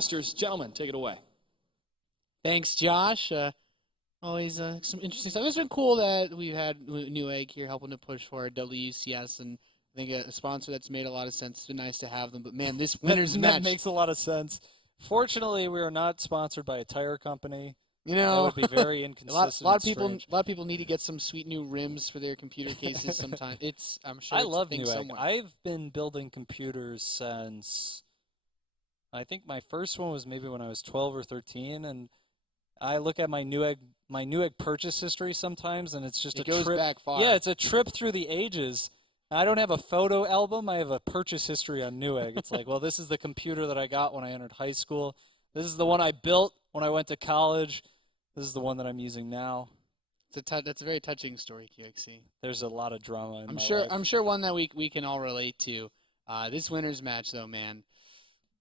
Masters. Gentlemen, take it away. Thanks, Josh. Always some interesting stuff. It's been cool that we've had Newegg here helping to push for WCS, and I think a sponsor that's made a lot of sense. It's been nice to have them. But man, this winner's match. That makes a lot of sense. Fortunately, we are not sponsored by a tire company. You know, that would be very inconsistent. a lot of people need to get some sweet new rims for their computer cases. Sometimes I'm sure. I love Newegg. Somewhere. I've been building computers since I think my first one was maybe when I was 12 or 13, and I look at my Newegg purchase history sometimes, and it's just it goes back far. Yeah, it's a trip through the ages. I don't have a photo album. I have a purchase history on Newegg. It's like, well, this is the computer that I got when I entered high school. This is the one I built when I went to college. This is the one that I'm using now. That's a very touching story, QXC. There's a lot of drama in my life. I'm sure one that we can all relate to. This winner's match, though, man.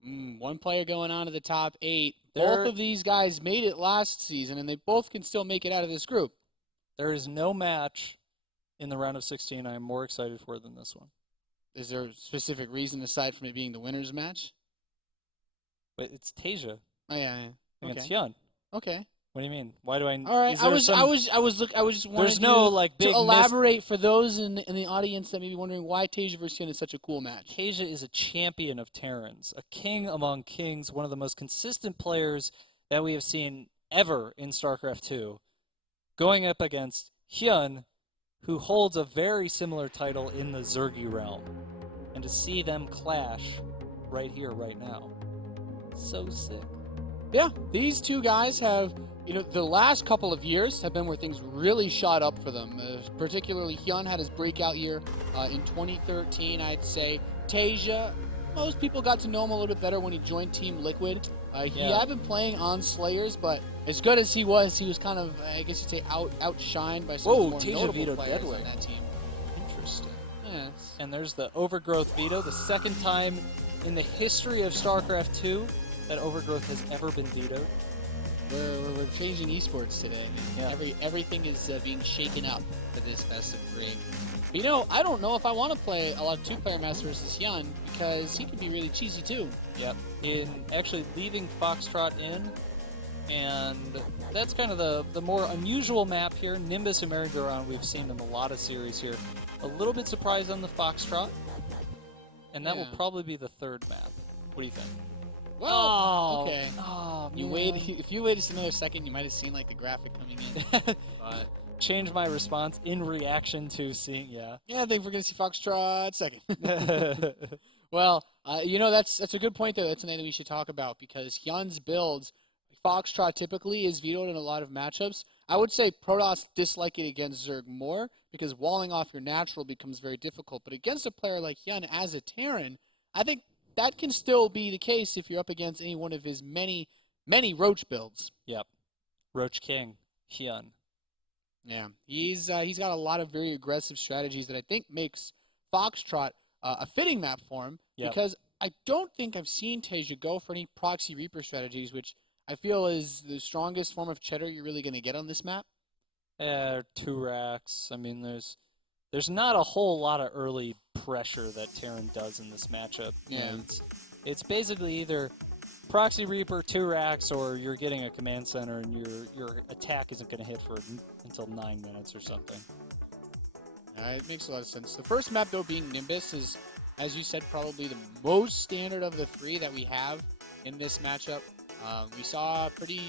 One player going on to the top 8. Both of these guys made it last season, and they both can still make it out of this group. There is no match in the round of 16 I am more excited for than this one. Is there a specific reason aside from it being the winner's match? But it's TaeJa. Oh yeah. Against HyuN. Okay. What do you mean? Why do I? All right. I was just wanting there's no like big to elaborate for those in the audience that may be wondering why TaeJa versus HyuN is such a cool match. TaeJa is a champion of Terrans, a king among kings, one of the most consistent players that we have seen ever in StarCraft 2, going up against HyuN, who holds a very similar title in the Zergy realm, and to see them clash right here, right now, so sick. Yeah, these two guys have. The last couple of years have been where things really shot up for them. Particularly, HyuN had his breakout year in 2013, I'd say. TaeJa, most people got to know him a little bit better when he joined Team Liquid. He had been playing on Slayers, but as good as he was kind of, I guess you'd say, outshined by some of the more TaeJa notable vetoed players Deadweight on that team. Interesting. Yeah, and there's the Overgrowth veto, the second time in the history of StarCraft 2 that Overgrowth has ever been vetoed. We're changing esports today. Everything is being shaken up for this best of 3. But I don't know if I want to play a lot of 2-player Master versus HyuN because he can be really cheesy too. Yep. In actually leaving Foxtrot in, and that's kind of the more unusual map here. Nimbus and Merry-Go-Round we've seen in a lot of series here. A little bit surprised on the Foxtrot, and that will probably be the 3rd map. What do you think? Well, okay. Oh, If you waited just another second, you might have seen like the graphic coming in. But change my response in reaction to seeing. Yeah, I think we're gonna see Foxtrot 2nd. Well, that's a good point there. That's something that we should talk about because HyuN's builds, Foxtrot typically is vetoed in a lot of matchups. I would say Protoss dislike it against Zerg more because walling off your natural becomes very difficult. But against a player like HyuN as a Terran, I think that can still be the case if you're up against any one of his many Roach builds. Yep. Roach King, HyuN. Yeah. He's got a lot of very aggressive strategies that I think makes Foxtrot a fitting map for him because I don't think I've seen TaeJa go for any Proxy Reaper strategies, which I feel is the strongest form of cheddar you're really going to get on this map. 2 racks. I mean, there's not a whole lot of early pressure that Terran does in this matchup. Yeah. It's basically either Proxy Reaper, 2 racks, or you're getting a command center and your attack isn't going to hit until 9 minutes or something. It makes a lot of sense. The first map, though, being Nimbus is, as you said, probably the most standard of the 3 that we have in this matchup. We saw a pretty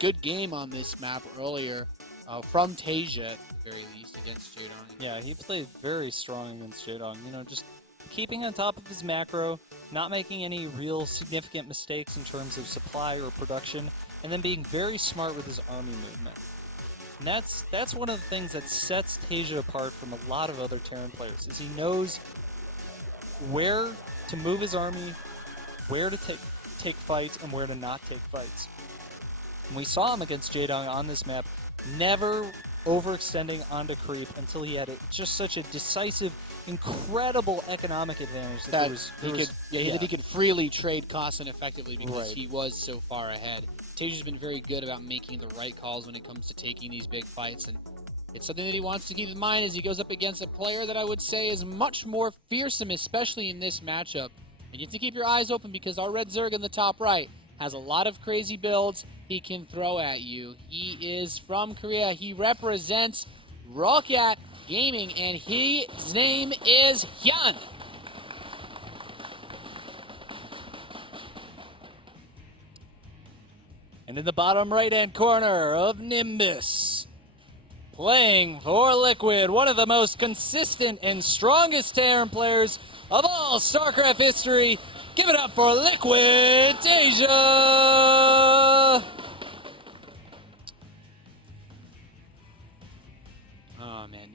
good game on this map earlier from TaeJa, at the very least, against Jaedong. Yeah, he played very strong against Jaedong. Just keeping on top of his macro, not making any real significant mistakes in terms of supply or production, and then being very smart with his army movement. And that's one of the things that sets TaeJa apart from a lot of other Terran players, is he knows where to move his army, where to take fights, and where to not take fights. And we saw him against Jaedong on this map, never overextending onto creep until he had just such a decisive, incredible economic advantage that he could freely trade costs and effectively because he was so far ahead. TaeJa's been very good about making the right calls when it comes to taking these big fights, and it's something that he wants to keep in mind as he goes up against a player that I would say is much more fearsome, especially in this matchup. And you have to keep your eyes open because our red Zerg in the top right has a lot of crazy builds he can throw at you. He is from Korea. He represents Rocket Gaming, and his name is HyuN. And in the bottom right-hand corner of Nimbus, playing for Liquid, one of the most consistent and strongest Terran players of all StarCraft history. Give it up for Liquid TaeJa! Oh man,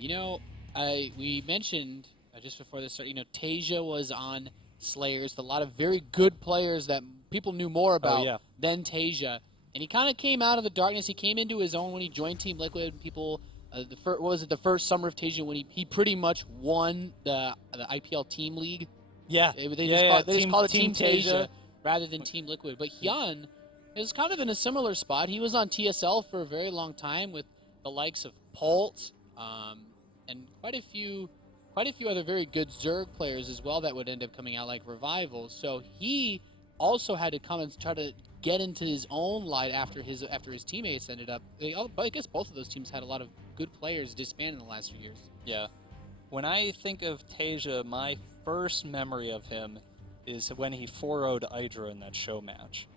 we mentioned just before this start, TaeJa was on Slayers, a lot of very good players that people knew more about than TaeJa, and he kind of came out of the darkness. He came into his own when he joined Team Liquid. People, the first summer of TaeJa when he pretty much won the IPL Team League. Yeah, they just call it Team TaeJa rather than Team Liquid. But HyuN is kind of in a similar spot. He was on TSL for a very long time with the likes of Polt, and quite a few other very good Zerg players as well that would end up coming out, like Revival. So he also had to come and try to get into his own light after his teammates ended up. I guess both of those teams had a lot of good players disband in the last few years. Yeah. When I think of TaeJa, my first memory of him is when he 4-0'd HYDRA in that show match.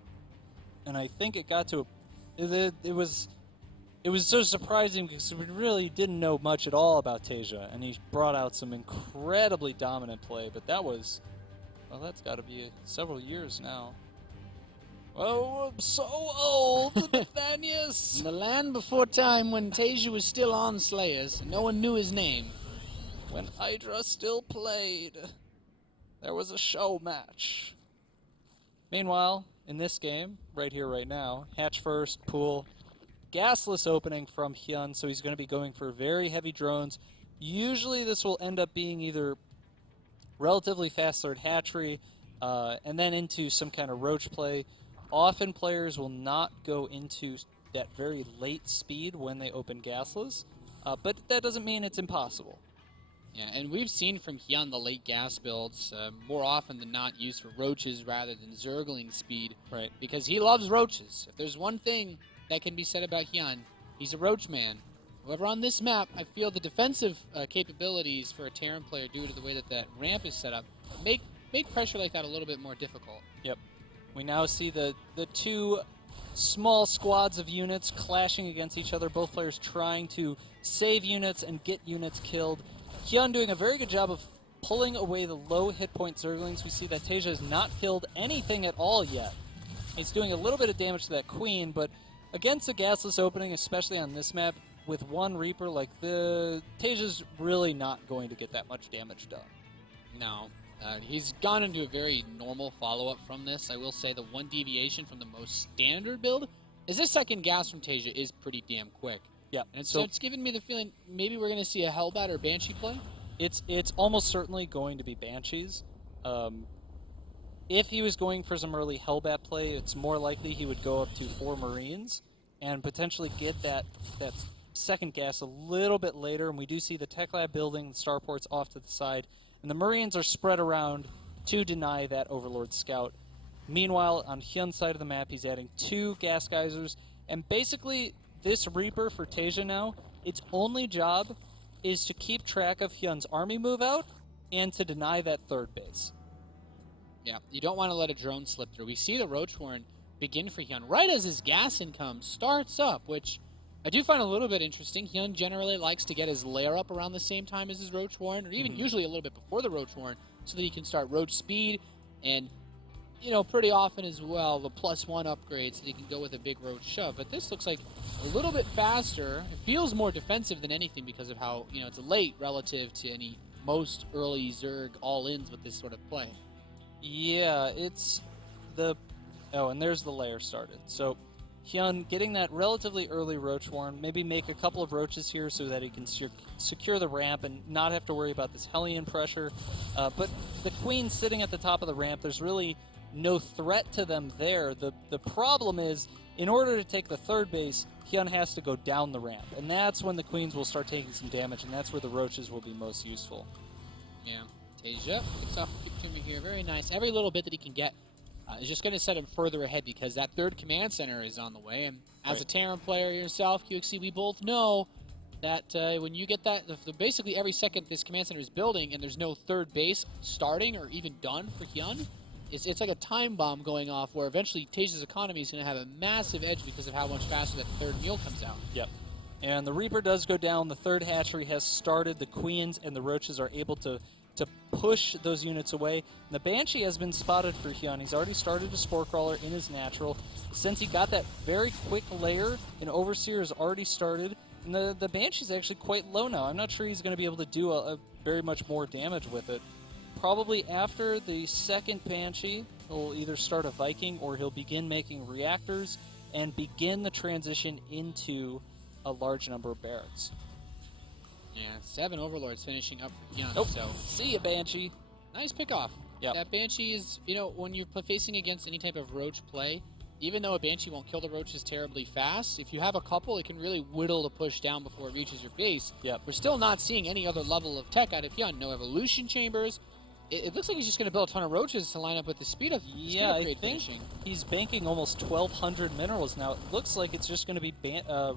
And I think it got to it was so surprising because we really didn't know much at all about TaeJa, and he brought out some incredibly dominant play, but that's got to be several years now. Oh, I'm so old, Nathanius! In the land before time when TaeJa was still on Slayers, and no one knew his name. When HYDRA still played, there was a show match. Meanwhile, in this game, right here, right now, hatch first, pool, gasless opening from HyuN, so he's going to be going for very heavy drones. Usually this will end up being either relatively fast third hatchery, and then into some kind of roach play. Often players will not go into that very late speed when they open gasless, but that doesn't mean it's impossible. Yeah, and we've seen from HyuN the late gas builds more often than not used for roaches rather than Zergling speed. Right. Because he loves roaches. If there's one thing that can be said about HyuN, he's a roach man. However, on this map, I feel the defensive capabilities for a Terran player, due to the way that ramp is set up, make pressure like that a little bit more difficult. Yep. We now see the two small squads of units clashing against each other, both players trying to save units and get units killed. HyuN doing a very good job of pulling away the low hit point Zerglings. We see that TaeJa has not killed anything at all yet. He's doing a little bit of damage to that Queen, but against a gasless opening, especially on this map, with one Reaper, TaeJa's really not going to get that much damage done. No. He's gone into a very normal follow-up from this. I will say the one deviation from the most standard build is this second gas from TaeJa is pretty damn quick. Yeah. And so it's giving me the feeling maybe we're going to see a Hellbat or Banshee play? It's almost certainly going to be Banshees. If he was going for some early Hellbat play, it's more likely he would go up to 4 Marines and potentially get that second gas a little bit later. And we do see the Tech Lab building, the starports off to the side, and the Marines are spread around to deny that Overlord Scout. Meanwhile, on HyuN's side of the map, he's adding 2 gas geysers, and basically this Reaper for TaeJa now, its only job is to keep track of HyuN's army move out and to deny that third base. Yeah, you don't want to let a drone slip through. We see the Roach Warren begin for HyuN right as his gas income starts up, which I do find a little bit interesting. HyuN generally likes to get his lair up around the same time as his Roach Warren, or even usually a little bit before the Roach Warren, so that he can start Roach speed, and pretty often as well, the +1 upgrade, so you can go with a big Roach shove. But this looks like a little bit faster. It feels more defensive than anything because of how, it's late relative to most early Zerg all-ins with this sort of play. Yeah, it's and there's the layer started. So HyuN getting that relatively early Roach Warren, maybe make a couple of Roaches here so that he can secure the ramp and not have to worry about this Hellion pressure. But the Queen sitting at the top of the ramp, there's really no threat to them there. The problem is, in order to take the third base, HyuN has to go down the ramp, and that's when the Queens will start taking some damage, and that's where the Roaches will be most useful. Yeah, TaeJa gets off kick to me here. Very nice. Every little bit that he can get is just going to set him further ahead because that third command center is on the way. And as a Terran player yourself, QXC, we both know that when you get that, basically every second this command center is building and there's no third base starting or even done for HyuN, it's like a time bomb going off where eventually TaeJa's economy is going to have a massive edge because of how much faster that third meal comes out. Yep. And the Reaper does go down. The third hatchery has started. The Queens and the Roaches are able to push those units away. And the Banshee has been spotted for HyuN. He's already started a Spore Crawler in his natural. Since he got that very quick layer, an Overseer has already started. And the Banshee's actually quite low now. I'm not sure he's going to be able to do a very much more damage with it. Probably after the second Banshee, he'll either start a Viking or he'll begin making reactors and begin the transition into a large number of barracks. Yeah, 7 Overlords finishing up for HyuN. Nope. So See ya, Banshee. nice pickoff. Yep. That Banshee is, when you're facing against any type of Roach play, even though a Banshee won't kill the Roaches terribly fast, if you have a couple, it can really whittle the push down before it reaches your base. Yep. We're still not seeing any other level of tech out of HyuN. No evolution chambers. It looks like he's just going to build a ton of Roaches to line up with the speed of I think finishing. he's banking almost 1,200 minerals now. It looks like it's just going to be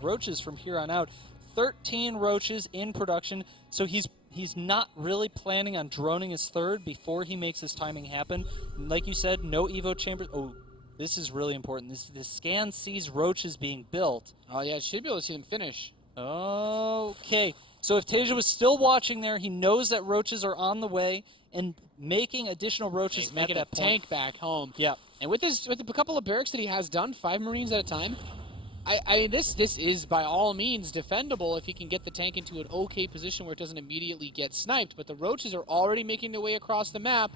Roaches from here on out. 13 Roaches in production, so he's not really planning on droning his third before he makes his timing happen. Like you said, no Evo chambers. Oh, this is really important. The scan sees Roaches being built. Oh, yeah, should be able to see them finish. Okay, so if TaeJa was still watching there, he knows that Roaches are on the way and making additional Roaches at making that a point. tank back home. Yeah. And with a couple of barracks that he has done, 5 Marines at a time, this is by all means defendable if he can get the tank into an okay position where it doesn't immediately get sniped. But the Roaches are already making their way across the map.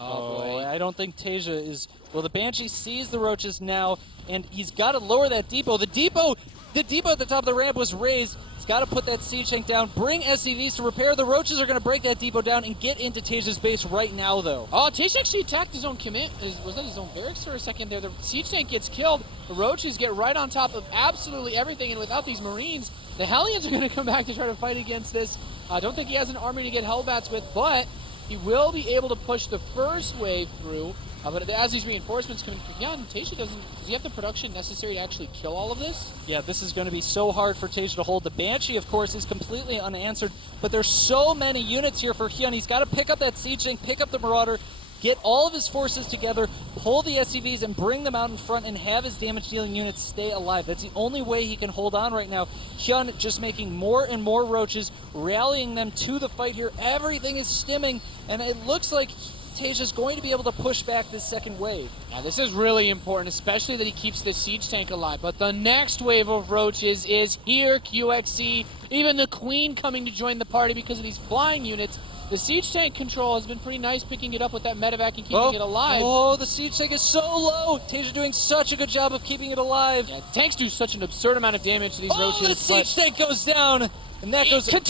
Oh, boy. I don't think TaeJa is... Well, the Banshee sees the Roaches now, and he's got to lower that depot. The depot at the top of the ramp was raised. He's got to put that siege tank down, bring SCVs to repair. The Roaches are going to break that depot down and get into TaeJa's base right now, though. Oh, TaeJa actually attacked his own command. Was that his own barracks for a second there? The siege tank gets killed. The Roaches get right on top of absolutely everything, and without these Marines, the Hellions are going to come back to try to fight against this. I don't think he has an army to get Hellbats with, but he will be able to push the first wave through. But as these reinforcements come in from HyuN, TaeJa does he have the production necessary to actually kill all of this? Yeah, this is going to be so hard for TaeJa to hold. The Banshee, of course, is completely unanswered, but there's so many units here for HyuN. He's got to pick up that siege tank, pick up the Marauder, get all of his forces together, pull the SCVs and bring them out in front and have his damage-dealing units stay alive. That's the only way he can hold on right now. HyuN just making more and more Roaches, rallying them to the fight here. Everything is stimming, and it looks like TaeJa's going to be able to push back this second wave. Now, this is really important, especially that he keeps this siege tank alive. But the next wave of Roaches is here, QXC. Even the Queen coming to join the party because of these flying units. The siege tank control has been pretty nice, picking it up with that medevac and keeping it alive. Oh, the siege tank is so low. TaeJa doing such a good job of keeping it alive. Yeah, tanks do such an absurd amount of damage to these Roaches. Oh, the siege tank goes down. And that goes... He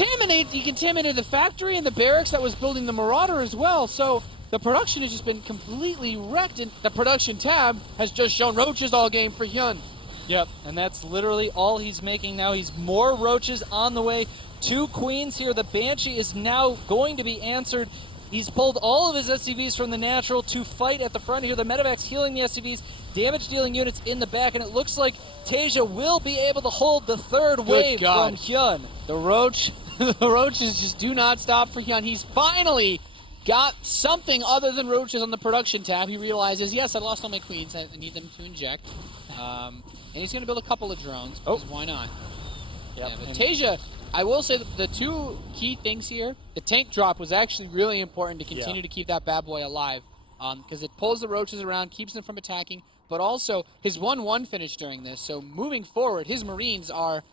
contaminated the factory and the barracks that was building the Marauder as well. So the production has just been completely wrecked, and the production tab has just shown Roaches all game for HyuN. Yep, and that's literally all he's making now. He's more Roaches on the way. 2 Queens here. The Banshee is now going to be answered. He's pulled all of his SCVs from the natural to fight at the front here. The medevac's healing the SCVs, damage-dealing units in the back, and it looks like TaeJa will be able to hold the third wave from HyuN. The Roaches just do not stop for HyuN. He's finally got something other than Roaches on the production tab. He realizes, yes, I lost all my Queens. I need them to inject. And he's going to build a couple of drones, because why not? Yep. Yeah, but TaeJa, I will say that the 2 key things here, the tank drop was actually really important to continue to keep that bad boy alive, because it pulls the Roaches around, keeps them from attacking, but also his 1-1 finish during this. So moving forward, his Marines are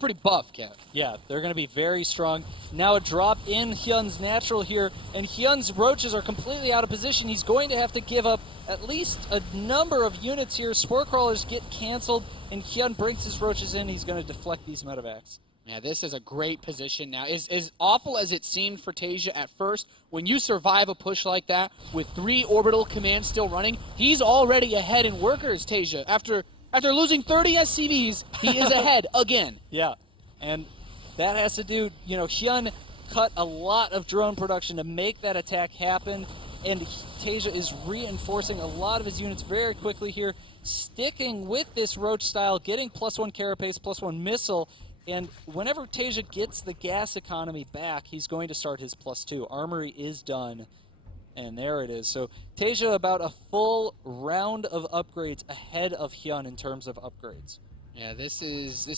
pretty buff, Kev. Yeah, they're going to be very strong. Now a drop in HyuN's natural here, and HyuN's Roaches are completely out of position. He's going to have to give up at least a number of units here. Spore Crawlers get canceled, and HyuN brings his Roaches in. He's going to deflect these medevacs. Yeah, this is a great position now. As awful as it seemed for TaeJa at first, when you survive a push like that with 3 orbital commands still running, he's already ahead in workers, TaeJa. After losing 30 SCVs, he is ahead again. Yeah, and that has to do, HyuN cut a lot of drone production to make that attack happen, And TaeJa is reinforcing a lot of his units very quickly here, sticking with this Roach style, getting +1 carapace, +1 missile, and whenever TaeJa gets the gas economy back, he's going to start his +2. Armory is done, and there it is. So TaeJa about a full round of upgrades ahead of HyuN in terms of upgrades. Yeah, this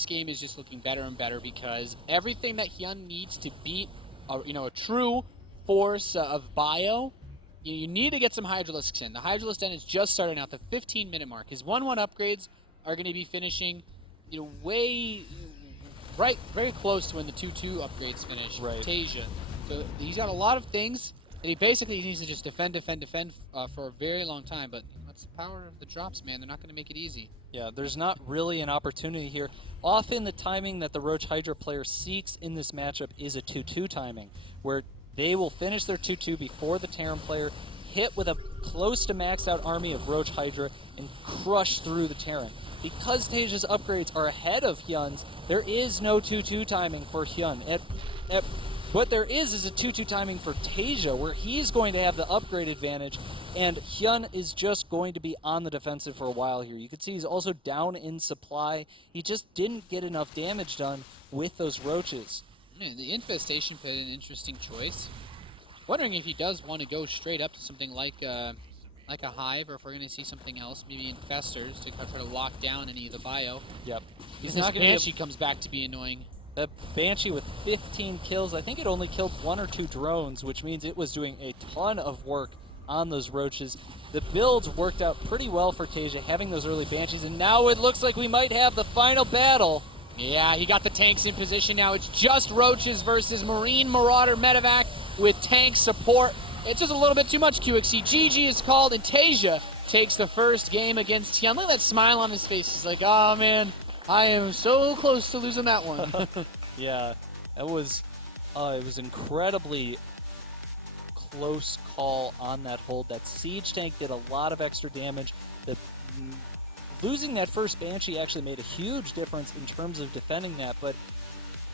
game is just looking better and better because everything that HyuN needs to beat, a true force of bio. You need to get some Hydralisks in. The Hydralisk Den is just starting out, the 15-minute mark. His 1-1 upgrades are going to be finishing, very close to when the 2-2 upgrades finish. Right. TaeJa. So he's got a lot of things that he basically needs to just defend for a very long time. But that's the power of the drops, man. They're not going to make it easy. Yeah, there's not really an opportunity here. Often the timing that the Roach Hydra player seeks in this matchup is a 2-2 timing, where they will finish their 2-2 before the Terran player, hit with a close to maxed out army of Roach Hydra, and crush through the Terran. Because TaeJa's upgrades are ahead of HyuN's, there is no 2-2 timing for HyuN. What there is a 2-2 timing for TaeJa, where he's going to have the upgrade advantage, and HyuN is just going to be on the defensive for a while here. You can see he's also down in supply. He just didn't get enough damage done with those Roaches. Man, the Infestation Pit, an interesting choice. Wondering if he does want to go straight up to something like a Hive, or if we're going to see something else, maybe Infestors, to try to lock down any of the bio. Yep. He's not going to Banshee comes back to be annoying. The Banshee with 15 kills, I think it only killed 1 or 2 drones, which means it was doing a ton of work on those Roaches. The builds worked out pretty well for TaeJa, having those early Banshees, and now it looks like we might have the final battle. Yeah, he got the tanks in position now. It's just Roaches versus Marine Marauder Medevac with tank support. It's just a little bit too much, QXC. GG is called, and TaeJa takes the first game against HyuN. Look at that smile on his face. He's like, oh, man, I am so close to losing that one. Yeah, it was incredibly close call on that hold. That siege tank did a lot of extra damage. Losing that first Banshee actually made a huge difference in terms of defending that, but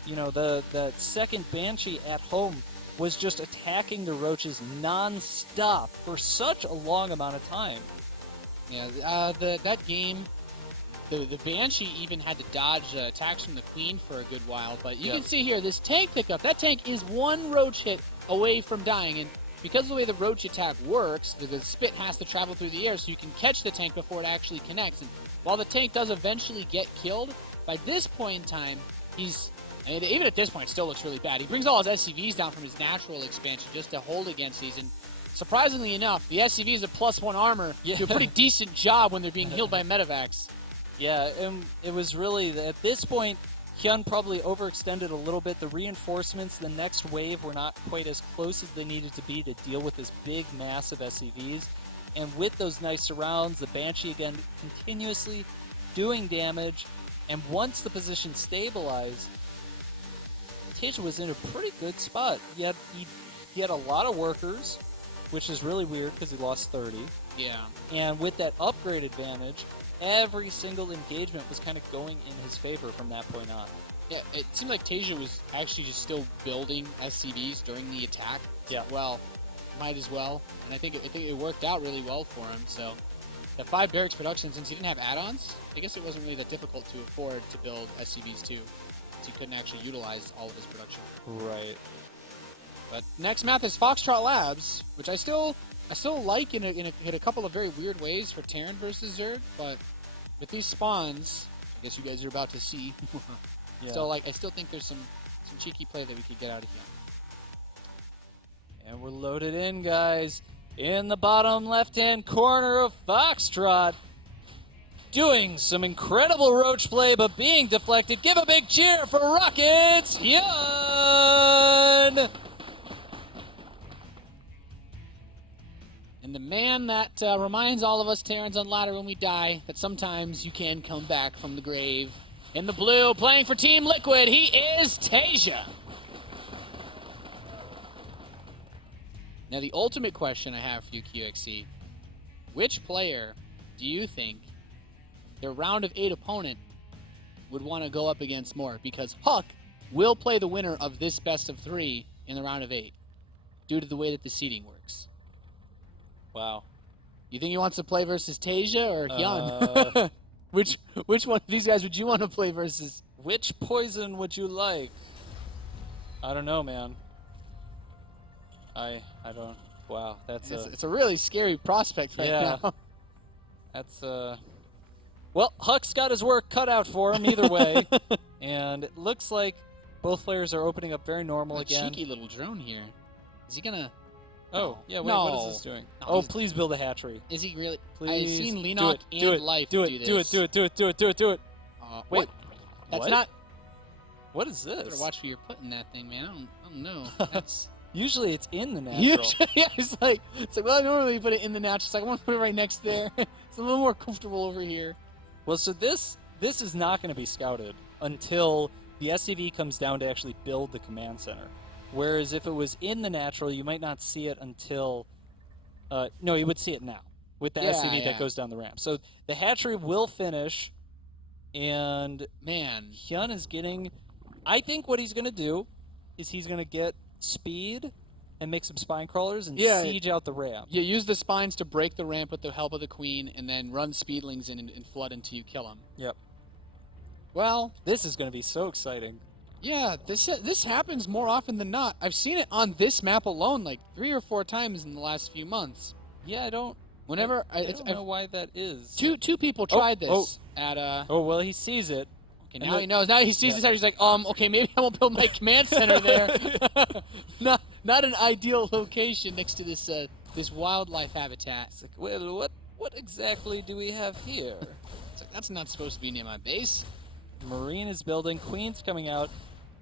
the second Banshee at home was just attacking the Roaches non-stop for such a long amount of time. Yeah, that game, the Banshee even had to dodge attacks from the Queen for a good while, but you can see here, this tank pickup, that tank is 1 Roach hit away from dying, and because of the way the Roach attack works, the Spit has to travel through the air so you can catch the tank before it actually connects. And while the tank does eventually get killed, by this point in time, even at this point, it still looks really bad. He brings all his SCVs down from his natural expansion just to hold against these. And surprisingly enough, the SCVs at +1 armor do a pretty decent job when they're being healed by medevacs. Yeah, and it was really, at this point, HyuN probably overextended a little bit. The reinforcements, the next wave, were not quite as close as they needed to be to deal with this big mass of SCVs. And with those nice surrounds, the Banshee again continuously doing damage. And once the position stabilized, TaeJa was in a pretty good spot. He had a lot of workers, which is really weird because he lost 30. Yeah. And with that upgrade advantage, every single engagement was kind of going in his favor from that point on. Yeah, it seemed like TaeJa was actually just still building SCVs during the attack. Yeah. Well, might as well. And I think it worked out really well for him. So the 5 barracks production, since he didn't have add-ons, I guess it wasn't really that difficult to afford to build SCVs too. So he couldn't actually utilize all of his production. Right. But next map is Foxtrot Labs, which I still like in a couple of very weird ways for Terran versus Zerg, but with these spawns, I guess you guys are about to see. Yeah. I still think there's some cheeky play that we could get out of here. And we're loaded in, guys. In the bottom left-hand corner of Foxtrot, doing some incredible Roach play, but being deflected. Give a big cheer for Rockets HyuN! And the man that reminds all of us Terrans on ladder when we die that sometimes you can come back from the grave. In the blue, playing for Team Liquid, he is TaeJa. Now the ultimate question I have for you, QXC, which player do you think their round of 8 opponent would want to go up against more? Because Huck will play the winner of this best of 3 in the round of 8 due to the way that the seeding works. Wow. You think he wants to play versus TaeJa or Uh, HyuN? Which one of these guys would you want to play versus? Which poison would you like? I don't know, man. I don't. Wow, that's It's a really scary prospect right Yeah. now. That's Well, Huck's got his work cut out for him either way, and it looks like both players are opening up very normal A again. cheeky little drone here. Is he gonna? Oh, yeah. Wait, No. what is this doing? No, Oh, he's- please build a hatchery. Is he really? Please. I've seen do Lenok it, and do it, Life do it, do this. do it, do it, do it, do it, do it, do it, do it. Wait, Wait, that's what? not. What is Better this? watch where you're putting that thing, man. I don't know. That's. Usually it's in the natural. Usually, yeah, it's like well, normally you put it in the natural. It's like I want to put it right next there. It's a little more comfortable over here. Well, so this is not going to be scouted until the SCV comes down to actually build the command center. Whereas if it was in the natural, you might not see it until. No, you would see it now with the Yeah, SCV yeah. that goes down the ramp. So the hatchery will finish, and Man, HyuN is getting. I think what he's going to do is he's going to get speed and make some spine crawlers and Yeah. siege out the ramp. you use the spines to break the ramp with the help of the queen, and then run speedlings in and flood until you kill them. Yep. Well, This is going to be so exciting. yeah, this happens more often than not. I've seen it on this map alone like 3 or 4 times in the last few months. Yeah, I don't I've know why that is. two people tried this at Oh, well, he sees it. Okay, And now he knows. Now he sees Yeah. this and he's like, okay, maybe I won't build my command center there. not an ideal location next to this this wildlife habitat. It's like, well, what exactly do we have here? It's like, that's not supposed to be near my base. Marine is building. Queen's coming out.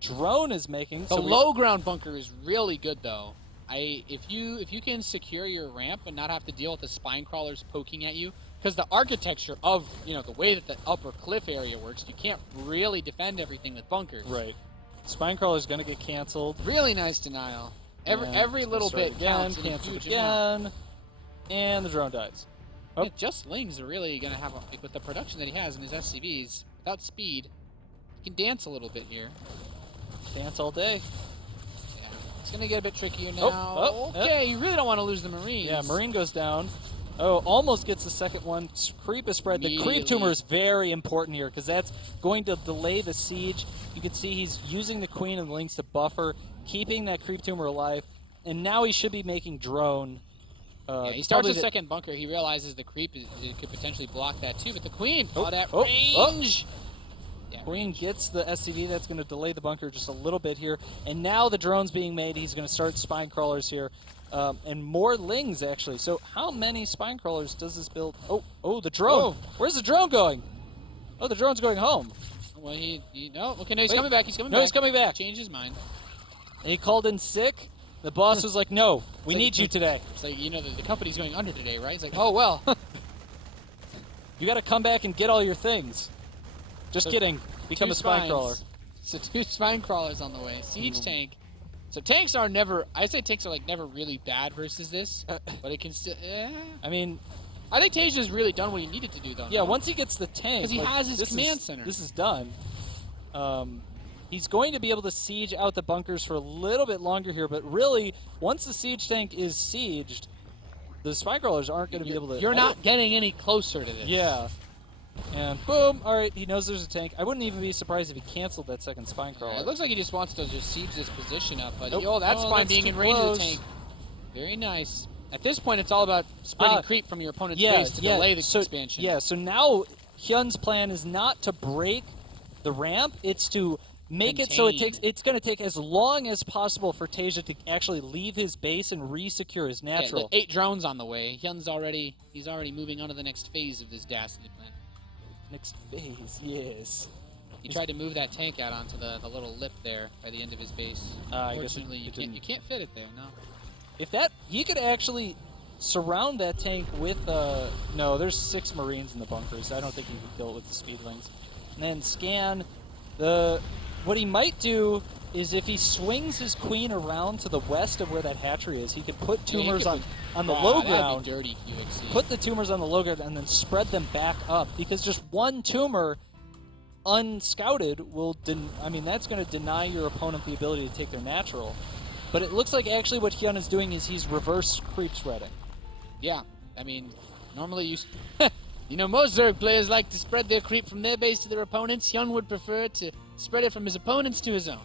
Drone is making. The so low ground bunker is really good though. If you can secure your ramp and not have to deal with the spine crawlers poking at you, because the architecture of the way that the upper cliff area works, you can't really defend everything with bunkers. Right. Spine crawler's going to get canceled. Really nice denial. Every And every it's little gonna bit start again, counts in a canceled huge amount. again, and the drone dies. Oh. Yeah, just Lings are really going to have, with the production that he has in his SCVs, without speed, he can dance a little bit here. Dance all day. Yeah, it's going to get a bit trickier now. Oh, okay, you really don't want to lose the Marines. Yeah, Marine goes down. Oh, almost gets the second one. Creep is spread. The creep Really? tumor is very important here because that's going to delay the siege. You can see he's using the queen and the lings to buffer, keeping that creep tumor alive. And now he should be making drone. Yeah, he starts probably a second bunker. He realizes the creep could potentially block that too, but the queen Oh, caught at oh, range. Yeah, Queen range. gets the SCV that's going to delay the bunker just a little bit here. And now the drone's being made. He's going to start spine crawlers here. And more lings, actually. So how many spine crawlers does this build? Oh, the drone. Oh. Where's the drone going? Oh, the drone's going home. Well, no. Okay, no, he's Wait. coming back. He's coming No, back. he's coming back. Changed his mind. And he called in sick. The boss was like, no, we like- need you today. It's like, the company's going under today, right? He's like, oh, well. You got to come back and get all your things. Just So, kidding. Become 2 a spine spines. crawler. So 2 spine crawlers on the way. Siege tank. So tanks are never, I say tanks are like never really bad versus this, but it can still, I mean, I think TaeJa's really done what he needed to do though. yeah, once he gets the tank. 'Cause he has his this command is- center. This is done. He's going to be able to siege out the bunkers for a little bit longer here, but really, once the siege tank is sieged, the spine crawlers aren't going to be able to. You're not getting any closer to this. Yeah. And boom, all right, he knows there's a tank. I wouldn't even be surprised if he canceled that second spine crawler. It looks like he just wants to just siege this position up, but Nope. that's Oh, fine that's being too in range of close. the tank. Very nice. At this point, it's all about spreading creep from your opponent's base to delay the expansion. Yeah, so now HyuN's plan is not to break the ramp, it's to make it so Contain. it's going to take as long as possible for TaeJa to actually leave his base and re-secure his Yeah, natural. the 8 drones on the way. HyuN's already moving on to the next phase of this dastardly plan. Next phase, yes. He tried to move that tank out onto the little lip there by the end of his base. I guess Unfortunately, it you didn't. can't fit it there. No. If that, he could actually surround that tank with, no, there's 6 Marines in the bunkers. I don't think he could kill it with the speedlings. And then scan what he might do is if he swings his queen around to the west of where that hatchery is, he could put Yeah, he tumors could- on the Wow, low that'd be ground, dirty QXC. put the tumors on the low ground, and then spread them back up. Because just one tumor unscouted will, that's going to deny your opponent the ability to take their natural. But it looks like actually what HyuN is doing is he's reverse creep spreading. Yeah, I mean, normally you... You know, most Zerg players like to spread their creep from their base to their opponents. HyuN would prefer to spread it from his opponents to his own.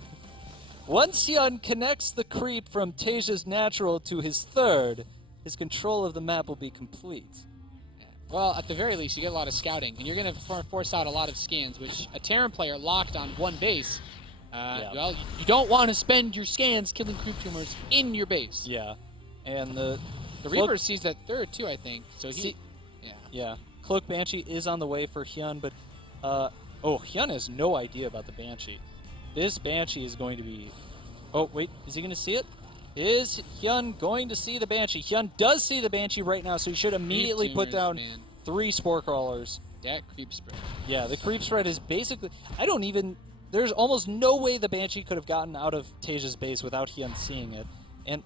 Once HyuN connects the creep from TaeJa's natural to his third, his control of the map will be complete. Yeah. Well, at the very least, you get a lot of scouting, and you're going to force out a lot of scans, which a Terran player locked on one base, well, you don't want to spend your scans killing creep tumors in your base. Yeah, and the Reaper sees that third, too, I think. So he... Yeah. Cloak Banshee is on the way for HyuN, but HyuN has no idea about the Banshee. This Banshee is going to be... Oh, wait, is he going to see it? Is HyuN going to see the Banshee? HyuN does see the Banshee right now, so he should immediately put down 3 Spore Crawlers. That creep spread. Yeah, the creep spread is basically... There's almost no way the Banshee could have gotten out of TaeJa's base without HyuN seeing it. And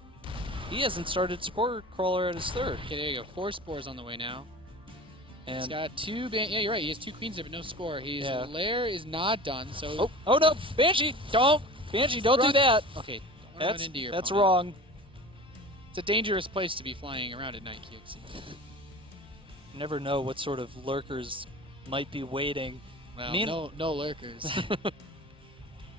he hasn't started Spore Crawler at his third. Okay, there you go. 4 Spores on the way now. And he's got 2 yeah, you're right. He has 2 Queens there, but no Spore. His lair is not done, so... Oh no! Banshee! Banshee, don't do that! Okay, don't run into your that's opponent. wrong. It's a dangerous place to be flying around at night, QXC. You never know what sort of lurkers might be waiting. Well, no lurkers.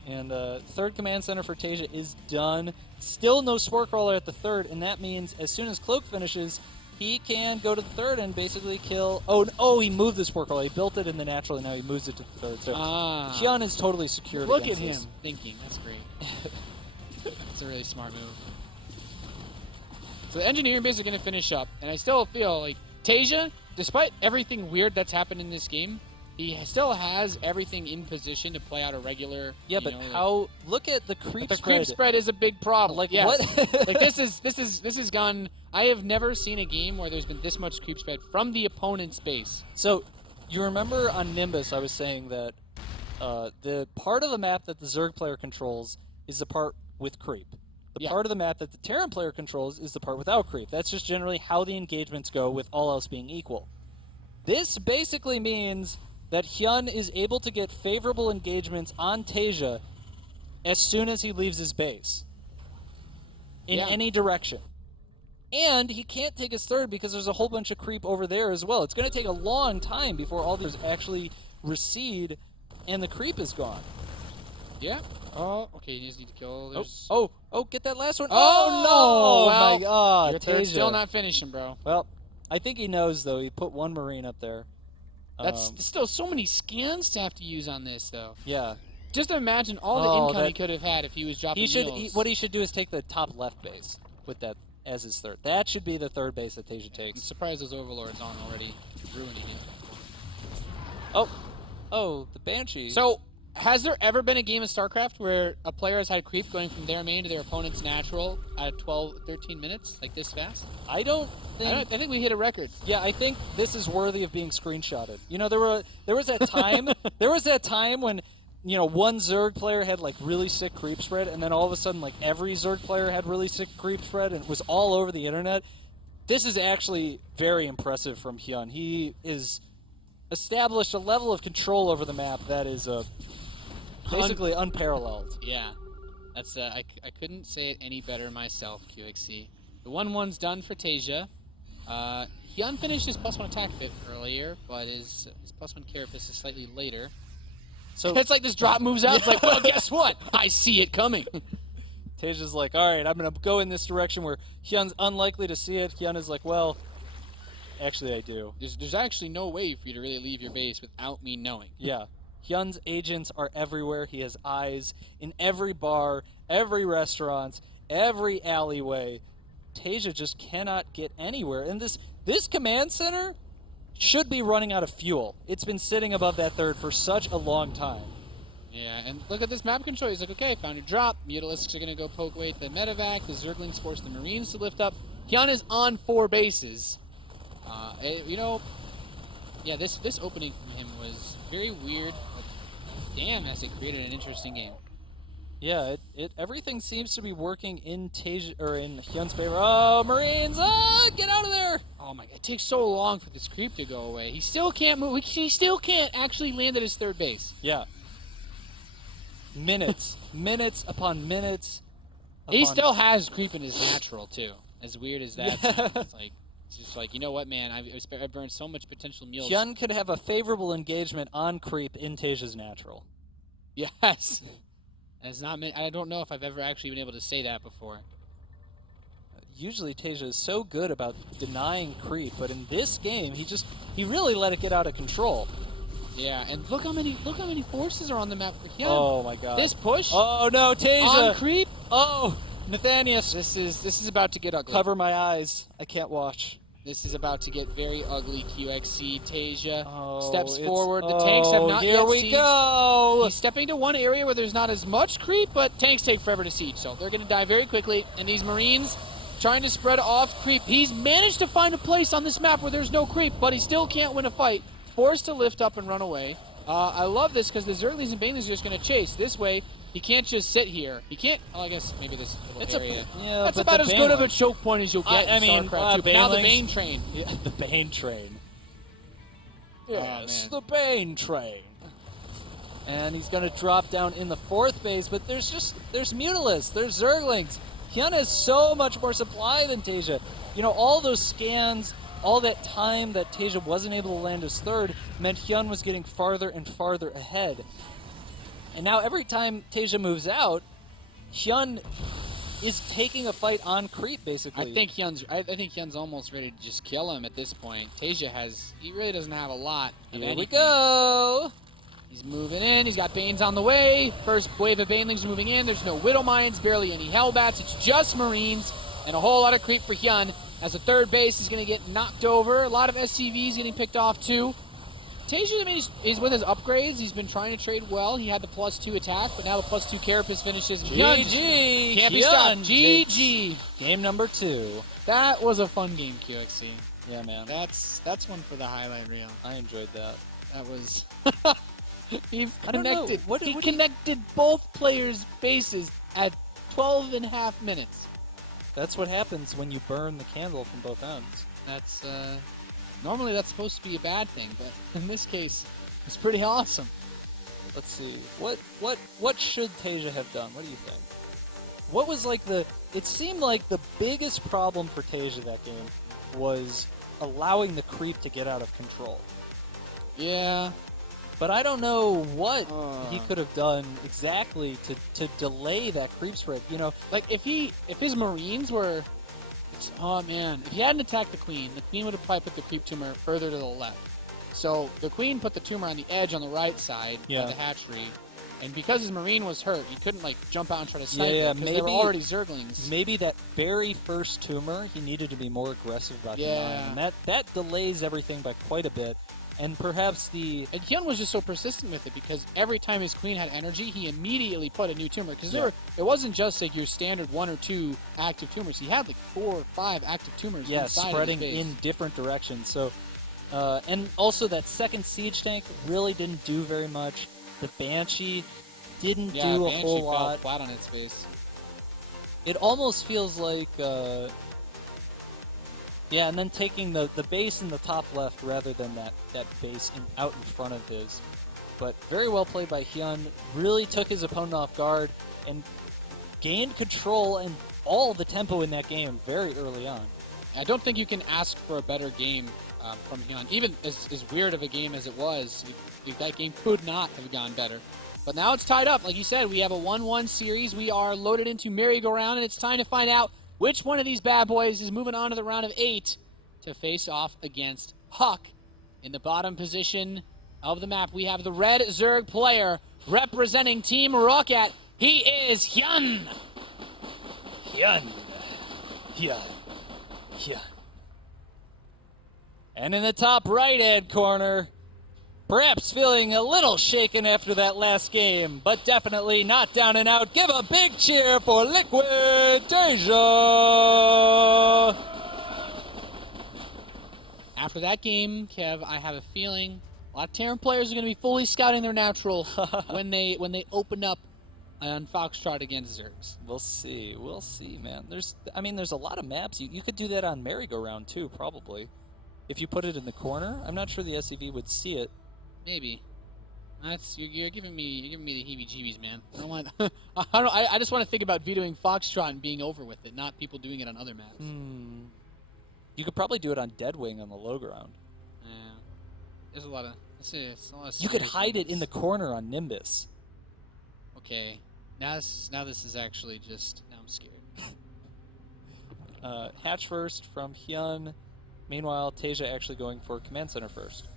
And third command center for TaeJa is done. Still no Spore Crawler at the third, and that means as soon as Cloak finishes, he can go to the third and basically kill... Oh, he moved the Spore Crawler. He built it in the natural, and now he moves it to the third. So HyuN is totally secured. Look at this. him thinking. That's great. That's a really smart move. So the engineering base are going to finish up, and I still feel like TaeJa, despite everything weird that's happened in this game, he still has everything in position to play out a regular. Yeah, but how? Look at the creep spread. The creep spread is a big problem. Like yes. what? Like this has gone. I have never seen a game where there's been this much creep spread from the opponent's base. So you remember on Nimbus, I was saying that the part of the map that the Zerg player controls is the part with creep. The part of the map that the Terran player controls is the part without creep. That's just generally how the engagements go, with all else being equal. This basically means that HyuN is able to get favorable engagements on TaeJa as soon as he leaves his base. In any direction. And he can't take his third because there's a whole bunch of creep over there as well. It's going to take a long time before all these actually recede and the creep is gone. Yeah. Oh, okay, you just need to kill... Oh, get that last one. Oh, no! Well, my God, your third's TaeJa. still not finishing, bro. Well, I think he knows, though. He put 1 Marine up there. That's still so many scans to have to use on this, though. Yeah. Just imagine all the income he could have had if he was dropping What he should do is take the top left base with that as his third. That should be the third base that TaeJa takes. I'm surprised those Overlords aren't already ruining it. Oh, the Banshee. So, has there ever been a game of StarCraft where a player has had creep going from their main to their opponent's natural at 12, 13 minutes, like this fast? I think we hit a record. Yeah, I think this is worthy of being screenshotted. You know, there was that time there was that time when, you know, one Zerg player had like really sick creep spread, and then all of a sudden like every Zerg player had really sick creep spread, and it was all over the internet. This is actually very impressive from HyuN. He is established a level of control over the map that is basically unparalleled. Yeah, that's I couldn't say it any better myself, QXC. The 1-1's done for TaeJa. HyuN finished his +1 attack a bit earlier, but his +1 carapace is slightly later. So it's like this drop moves out. It's like, well, guess what? I see it coming. TaeJa's like, all right, I'm going to go in this direction where HyuN's unlikely to see it. HyuN is like, well, actually I do. There's actually no way for you to really leave your base without me knowing. Yeah. HyuN's agents are everywhere. He has eyes in every bar, every restaurant, every alleyway. TaeJa just cannot get anywhere. And this command center should be running out of fuel. It's been sitting above that third for such a long time. Yeah, and look at this map control. He's like, okay, found a drop. Mutalisks are going to go poke away at the medevac. The Zerglings force the Marines to lift up. HyuN is on 4 bases. You know, yeah, this opening from him was very weird. Damn, has it created an interesting game. Yeah, everything seems to be working in TaeJa or in HyuN's favor. Oh, Marines! Oh, get out of there! Oh my God, it takes so long for this creep to go away. He still can't move. He still can't actually land at his third base. Yeah. Minutes upon minutes. He still has creep in his natural too. As weird as that sounds. It's like It's just like, you know what, man? I've burned so much potential meals. HyuN could have a favorable engagement on creep in TaeJa's natural. Yes. That's not. I don't know if I've ever actually been able to say that before. Usually TaeJa is so good about denying creep, but in this game, he really let it get out of control. Yeah, and look how many forces are on the map for HyuN. Oh my god. This push. Oh no, TaeJa. On creep. Oh, Nathanius. This is about to get ugly. Cover my eyes. I can't watch. This is about to get very ugly. QXC TaeJa steps it's- forward. The tanks have not here yet we sieged. go. He's stepping to one area where there's not as much creep, but tanks take forever to siege, so they're going to die very quickly. And these Marines trying to spread off creep. He's managed to find a place on this map where there's no creep, but he still can't win a fight. Forced to lift up and run away. I love this because the Zerglings and Banelings are just going to chase. This way, he can't just sit here. He can't. Well, I guess maybe this little area. That's about as good of a choke point as you'll get in StarCraft 2. But now the Bane train. Yeah, the Bane train. Yes, Oh, the Bane train. And he's going to drop down in the 4th base, but there's Mutalisks, there's Zerglings. HyuN has so much more supply than TaeJa. You know, all those scans, all that time that TaeJa wasn't able to land his 3rd meant HyuN was getting farther and farther ahead. And now every time TaeJa moves out, HyuN is taking a fight on creep, basically. I think HyuN's almost ready to just kill him at this point. TaeJa he really doesn't have a lot of Here anything. we go. He's moving in. He's got Banes on the way. First wave of Banelings moving in. There's no Widow Mines, barely any Hellbats. It's just Marines and a whole lot of creep for HyuN as the 3rd base is going to get knocked over. A lot of SCVs getting picked off too. TaeJa, I mean, he's with his upgrades. He's been trying to trade well. He had the +2 attack, but now the +2 Carapace finishes. GG. Can't be stopped. HyuN GG. Game number 2. That was a fun game, QXC. Yeah, man. That's one for the highlight reel. I enjoyed that. That was. He I don't know. connected. He connected both players' bases at 12.5 minutes. That's what happens when you burn the candle from both ends. That's normally that's supposed to be a bad thing, but in this case, it's pretty awesome. Let's see. What should TaeJa have done? What do you think? What was like it seemed like the biggest problem for TaeJa that game was allowing the creep to get out of control. Yeah. But I don't know what he could have done exactly to delay that creep spread. You know, Like if his Marines were, oh man, if he hadn't attacked the Queen would have probably put the creep tumor further to the left. So the Queen put the tumor on the edge on the right side of the hatchery, and because his Marine was hurt, he couldn't like jump out and try to snipe it because they were already Zerglings. Maybe that very first tumor, he needed to be more aggressive about denying, and that delays everything by quite a bit. And perhaps And HyuN was just so persistent with it because every time his Queen had energy, he immediately put a new tumor. Because it wasn't just like your standard 1 or 2 active tumors. He had like 4 or 5 active tumors inside spreading of his base. in different directions. So, and also that second siege tank really didn't do very much. The Banshee didn't do a whole lot. Fell flat on its face. It almost feels like yeah, and then taking the base in the top left rather than that base out in front of his. But very well played by HyuN. Really took his opponent off guard and gained control and all the tempo in that game very early on. I don't think you can ask for a better game from HyuN. Even as weird of a game as it was, that game could not have gone better. But now it's tied up. Like you said, we have a 1-1 series. We are loaded into merry-go-round, and it's time to find out which one of these bad boys is moving on to the round of 8 to face off against Huck. In the bottom position of the map, we have the red Zerg player representing Team Rocket. He is HyuN. HyuN. And in the top right-hand corner, perhaps feeling a little shaken after that last game, but definitely not down and out. Give a big cheer for Liquid TaeJa! After that game, Kev, I have a feeling a lot of Terran players are going to be fully scouting their natural when they open up on Foxtrot against Zergs. We'll see, man. There's a lot of maps. You could do that on merry-go-round too, probably. If you put it in the corner, I'm not sure the SCV would see it. Maybe. You're giving me the heebie-jeebies, man. I don't want. I just want to think about vetoing Foxtrot and being over with it, not people doing it on other maps. You could probably do it on Deadwing on the low ground. Yeah. There's a lot of... It's a lot of You could serious hide it in the moments. corner on Nimbus. Okay. Now this is actually just... Now I'm scared. Hatch first from HyuN. Meanwhile, TaeJa actually going for Command Center first.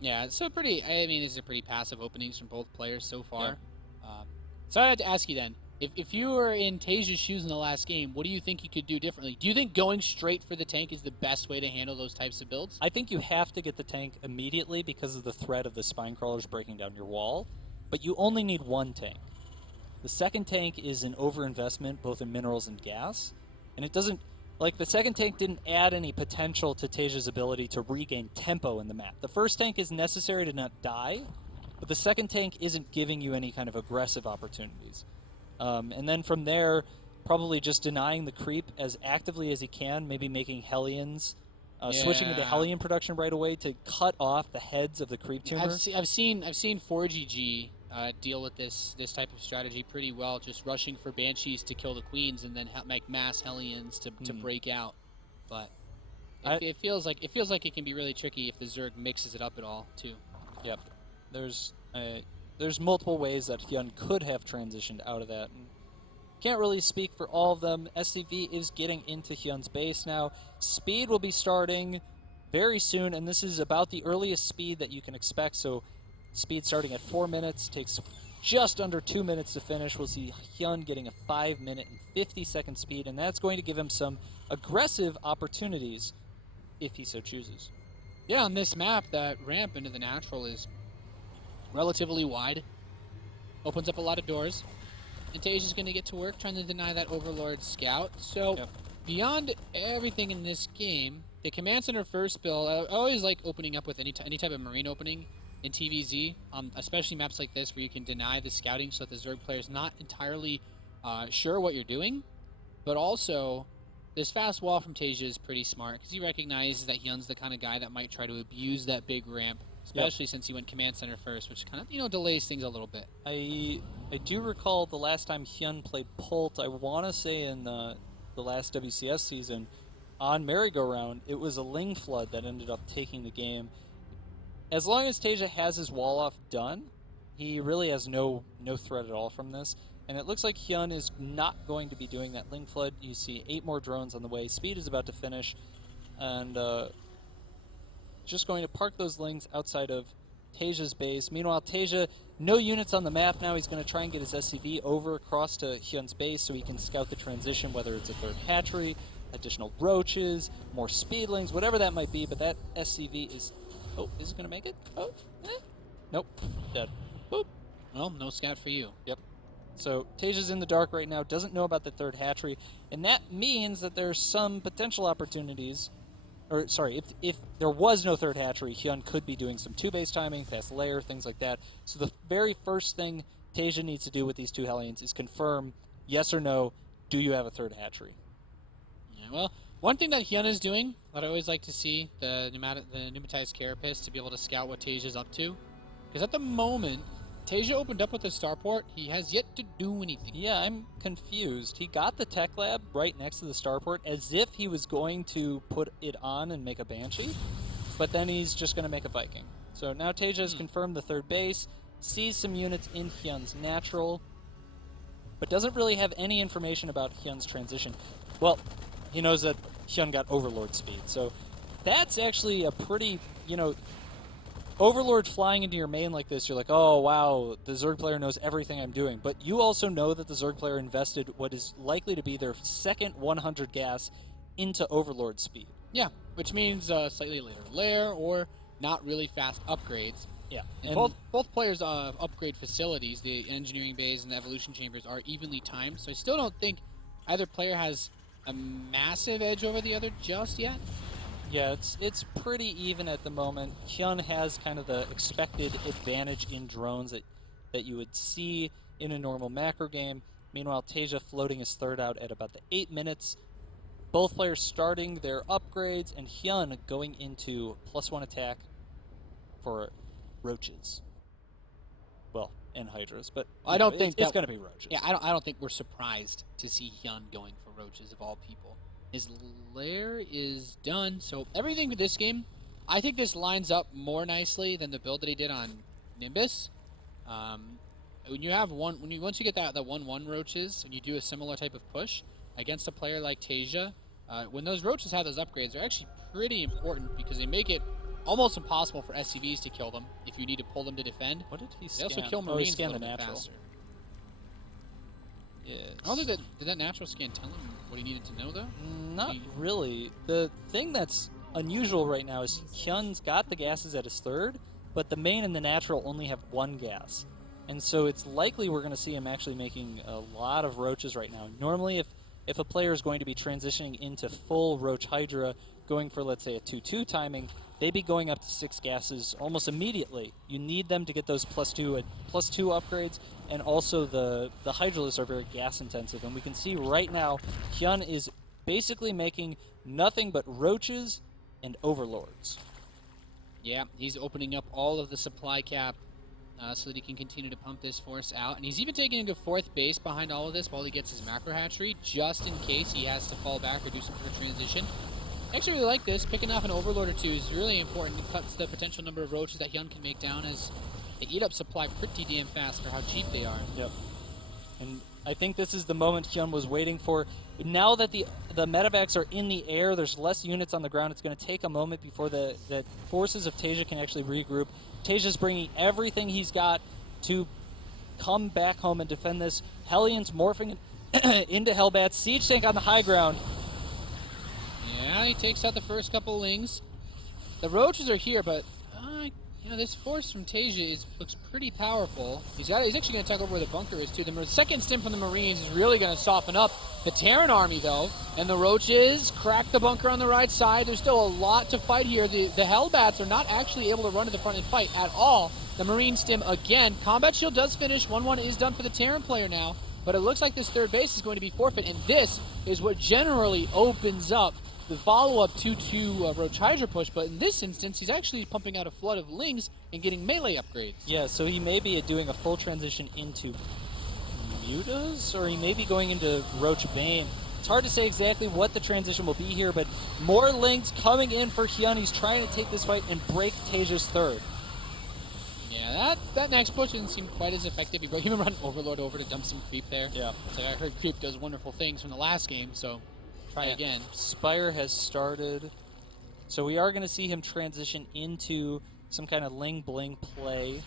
Yeah, it's so pretty... I mean, these are pretty passive openings from both players so far. Yeah. So I had to ask you then, if you were in TaeJa's shoes in the last game, what do you think you could do differently? Do you think going straight for the tank is the best way to handle those types of builds? I think you have to get the tank immediately because of the threat of the spine crawlers breaking down your wall, but you only need one tank. The second tank is an overinvestment both in minerals and gas, and it doesn't... Like, the second tank didn't add any potential to TaeJa's ability to regain tempo in the map. The first tank is necessary to not die, but the second tank isn't giving you any kind of aggressive opportunities. And then from there, probably just denying the creep as actively as he can, maybe making Hellions, switching into Hellion production right away to cut off the heads of the creep tumor. I've seen 4GG deal with this type of strategy pretty well, just rushing for Banshees to kill the queens and then make mass Hellions to break out. But it feels like it can be really tricky if the Zerg mixes it up at all too. Yep. There's multiple ways that HyuN could have transitioned out of that. And can't really speak for all of them. SCV is getting into HyuN's base now. Speed will be starting very soon, and this is about the earliest speed that you can expect. So speed starting at 4 minutes, takes just under 2 minutes to finish. We'll see HyuN getting a 5 minute and 50-second speed, and that's going to give him some aggressive opportunities if he so chooses. Yeah, on this map, that ramp into the natural is relatively wide. Opens up a lot of doors. And TaeJa's going to get to work trying to deny that Overlord scout. So, beyond everything in this game, the Command Center first build, I always like opening up with any type of marine opening in TVZ, especially maps like this where you can deny the scouting so that the Zerg player's not entirely sure what you're doing. But also, this fast wall from TaeJa is pretty smart because he recognizes that HyuN's the kind of guy that might try to abuse that big ramp, especially since he went Command Center first, which kind of, delays things a little bit. I do recall the last time HyuN played Pult, I want to say in the last WCS season, on Merry-Go-Round, it was a Ling Flood that ended up taking the game. As long as TaeJa has his wall off done, he really has no threat at all from this. And it looks like HyuN is not going to be doing that Ling Flood. You see 8 more drones on the way. Speed is about to finish. And just going to park those Lings outside of TaeJa's base. Meanwhile, TaeJa, no units on the map now. He's going to try and get his SCV over across to HyuN's base so he can scout the transition, whether it's a third hatchery, additional roaches, more speedlings, whatever that might be. But that SCV is... Oh, is it going to make it? Oh, nope. Dead. Boop. Well, no scout for you. Yep. So TaeJa's in the dark right now, doesn't know about the third hatchery, and that means that there's some potential opportunities. Or, sorry, if there was no third hatchery, HyuN could be doing some 2-base timing, fast layer, things like that. So the very first thing TaeJa needs to do with these 2 Hellions is confirm, yes or no, do you have a third hatchery? Yeah, well, one thing that HyuN is doing, that I always like to see, the pneumatized carapace, to be able to scout what TaeJa's up to. Because at the moment, TaeJa opened up with the starport. He has yet to do anything. Yeah, I'm confused. He got the tech lab right next to the starport as if he was going to put it on and make a Banshee, but then he's just going to make a Viking. So now TaeJa has confirmed the third base, sees some units in HyuN's natural, but doesn't really have any information about HyuN's transition. Well, he knows that HyuN got Overlord speed, so that's actually a pretty, Overlord flying into your main like this, you're like, oh, wow, the Zerg player knows everything I'm doing. But you also know that the Zerg player invested what is likely to be their second 100 gas into Overlord speed. Yeah, which means slightly later lair or not really fast upgrades. Yeah. And both players' upgrade facilities, the engineering bays and the evolution chambers, are evenly timed. So I still don't think either player has a massive edge over the other just yet. Yeah, it's pretty even at the moment. HyuN has kind of the expected advantage in drones that you would see in a normal macro game. Meanwhile, TaeJa floating his third out at about the 8 minutes. Both players starting their upgrades, and HyuN going into +1 attack for roaches. Well, and hydras, but I don't think it's going to be roaches. Yeah, I don't think we're surprised to see HyuN going for roaches of all people. His lair is done. So everything with this game, I think this lines up more nicely than the build that he did on Nimbus. When you have once you get that 1/1 roaches and you do a similar type of push against a player like TaeJa, when those roaches have those upgrades, they're actually pretty important because they make it almost impossible for SCVs to kill them if you need to pull them to defend. What did he They scan? also kill Oh, he Marines a scanned little the bit natural. faster. Yes. I don't think did that natural scan tell him what he needed to know though? Not really. The thing that's unusual right now is HyuN's got the gases at his third, but the main and the natural only have one gas. And so it's likely we're going to see him actually making a lot of roaches right now. Normally, if a player is going to be transitioning into full Roach Hydra, going for, let's say, a 2-2 timing, they'd be going up to 6 gases almost immediately. You need them to get those +2 upgrades, and also the Hydralisks are very gas intensive. And we can see right now, HyuN is basically making nothing but roaches and overlords. Yeah, he's opening up all of the supply cap so that he can continue to pump this force out. And he's even taking a 4th base behind all of this while he gets his macro hatchery, just in case he has to fall back or do some sort of transition. I actually really like this. Picking off an overlord or 2 is really important. It cuts the potential number of roaches that HyuN can make down, as they eat up supply pretty damn fast for how cheap they are. Yep. And I think this is the moment HyuN was waiting for. Now that the medevacs are in the air, there's less units on the ground. It's going to take a moment before the forces of TaeJa can actually regroup. TaeJa's bringing everything he's got to come back home and defend this. Hellions morphing into Hellbats. Siege tank on the high ground. Yeah, he takes out the first couple lings. The roaches are here, but this force from TaeJa looks pretty powerful. He's actually going to attack over where the bunker is too. The second stim from the Marines is really going to soften up the Terran army though, and the roaches crack the bunker on the right side. There's still a lot to fight here. The Hellbats are not actually able to run to the front and fight at all. The Marine stim again. Combat shield does finish. 1-1 is done for the Terran player now, but it looks like this 3rd base is going to be forfeit, and this is what generally opens up the follow-up 2-2 Roach Hydra push, but in this instance, he's actually pumping out a flood of lings and getting melee upgrades. Yeah, so he may be doing a full transition into Mutas, or he may be going into Roach Bane. It's hard to say exactly what the transition will be here, but more lings coming in for HyuN. He's trying to take this fight and break TaeJa's 3rd. Yeah, that next push didn't seem quite as effective. He even run Overlord over to dump some creep there. Yeah. It's like, I heard creep does wonderful things from the last game, so try again. Spire has started. So we are going to see him transition into some kind of Ling Bling play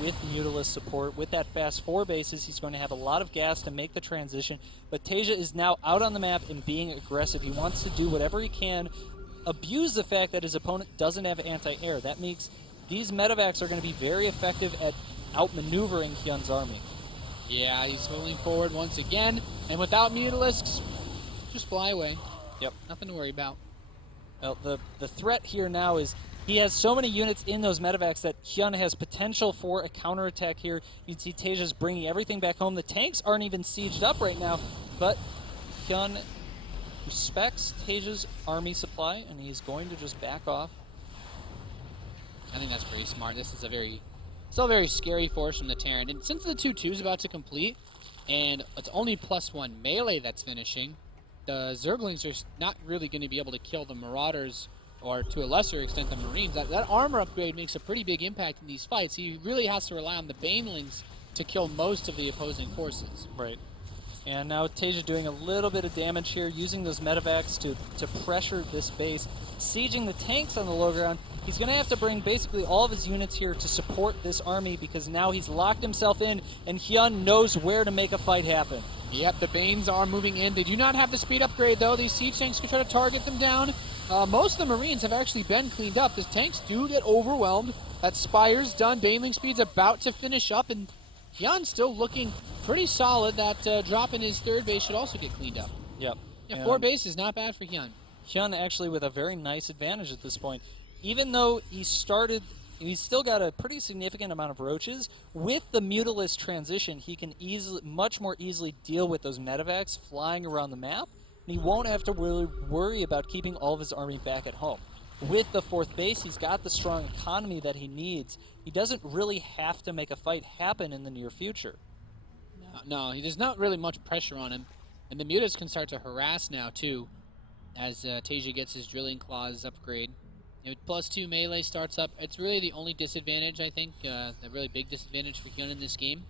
with Mutalisk support. With that fast 4 bases, he's going to have a lot of gas to make the transition. But TaeJa is now out on the map and being aggressive. He wants to do whatever he can, abuse the fact that his opponent doesn't have anti-air. That makes these medevacs are going to be very effective at outmaneuvering HyuN's army. Yeah, he's going forward once again, and without Mutalisks, just fly away. Yep. Nothing to worry about. Well, the threat here now is he has so many units in those medevacs that HyuN has potential for a counterattack here. You can see TaeJa's bringing everything back home. The tanks aren't even sieged up right now, but HyuN respects TaeJa's army supply, and he's going to just back off. I think that's pretty smart. This is still a very scary force from the Terran. And since the 2-2 is about to complete, and it's only +1 melee that's finishing, the Zerglings are not really going to be able to kill the Marauders, or to a lesser extent the Marines. That armor upgrade makes a pretty big impact in these fights. He really has to rely on the Banelings to kill most of the opposing forces. Right. And now TaeJa doing a little bit of damage here, using those medevacs to pressure this base, sieging the tanks on the low ground. He's going to have to bring basically all of his units here to support this army, because now he's locked himself in, and HyuN knows where to make a fight happen. Yep, the Banes are moving in. They do not have the speed upgrade, though. These siege tanks can try to target them down. Most of the Marines have actually been cleaned up. The tanks do get overwhelmed. That Spire's done. Baneling speed's about to finish up, and HyuN's still looking pretty solid. That drop in his 3rd base should also get cleaned up. Yep. Yeah, 4 bases, not bad for HyuN. HyuN actually with a very nice advantage at this point. Even though he's still got a pretty significant amount of roaches. With the Mutalisk transition, he can much more easily deal with those medevacs flying around the map, and he won't have to really worry about keeping all of his army back at home. With the 4th base, he's got the strong economy that he needs. He doesn't really have to make a fight happen in the near future. No, there's not really much pressure on him, and the Mutas can start to harass now too. as TaeJa gets his Drilling Claws upgrade. +2 melee starts up. It's really the only disadvantage, I think, the really big disadvantage for HyuN in this game.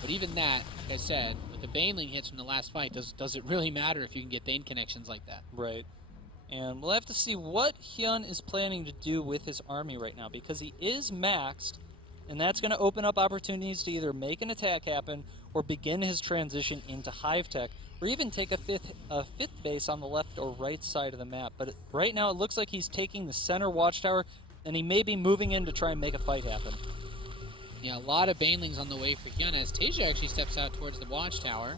But even that, like I said, with the Baneling hits from the last fight, does it really matter if you can get Bane connections like that? Right. And we'll have to see what HyuN is planning to do with his army right now, because he is maxed, and that's going to open up opportunities to either make an attack happen or begin his transition into Hive Tech, or even take a fifth base on the left or right side of the map. But right now it looks like he's taking the center watchtower, and he may be moving in to try and make a fight happen. Yeah, a lot of Banelings on the way for HyuN as TaeJa actually steps out towards the watchtower.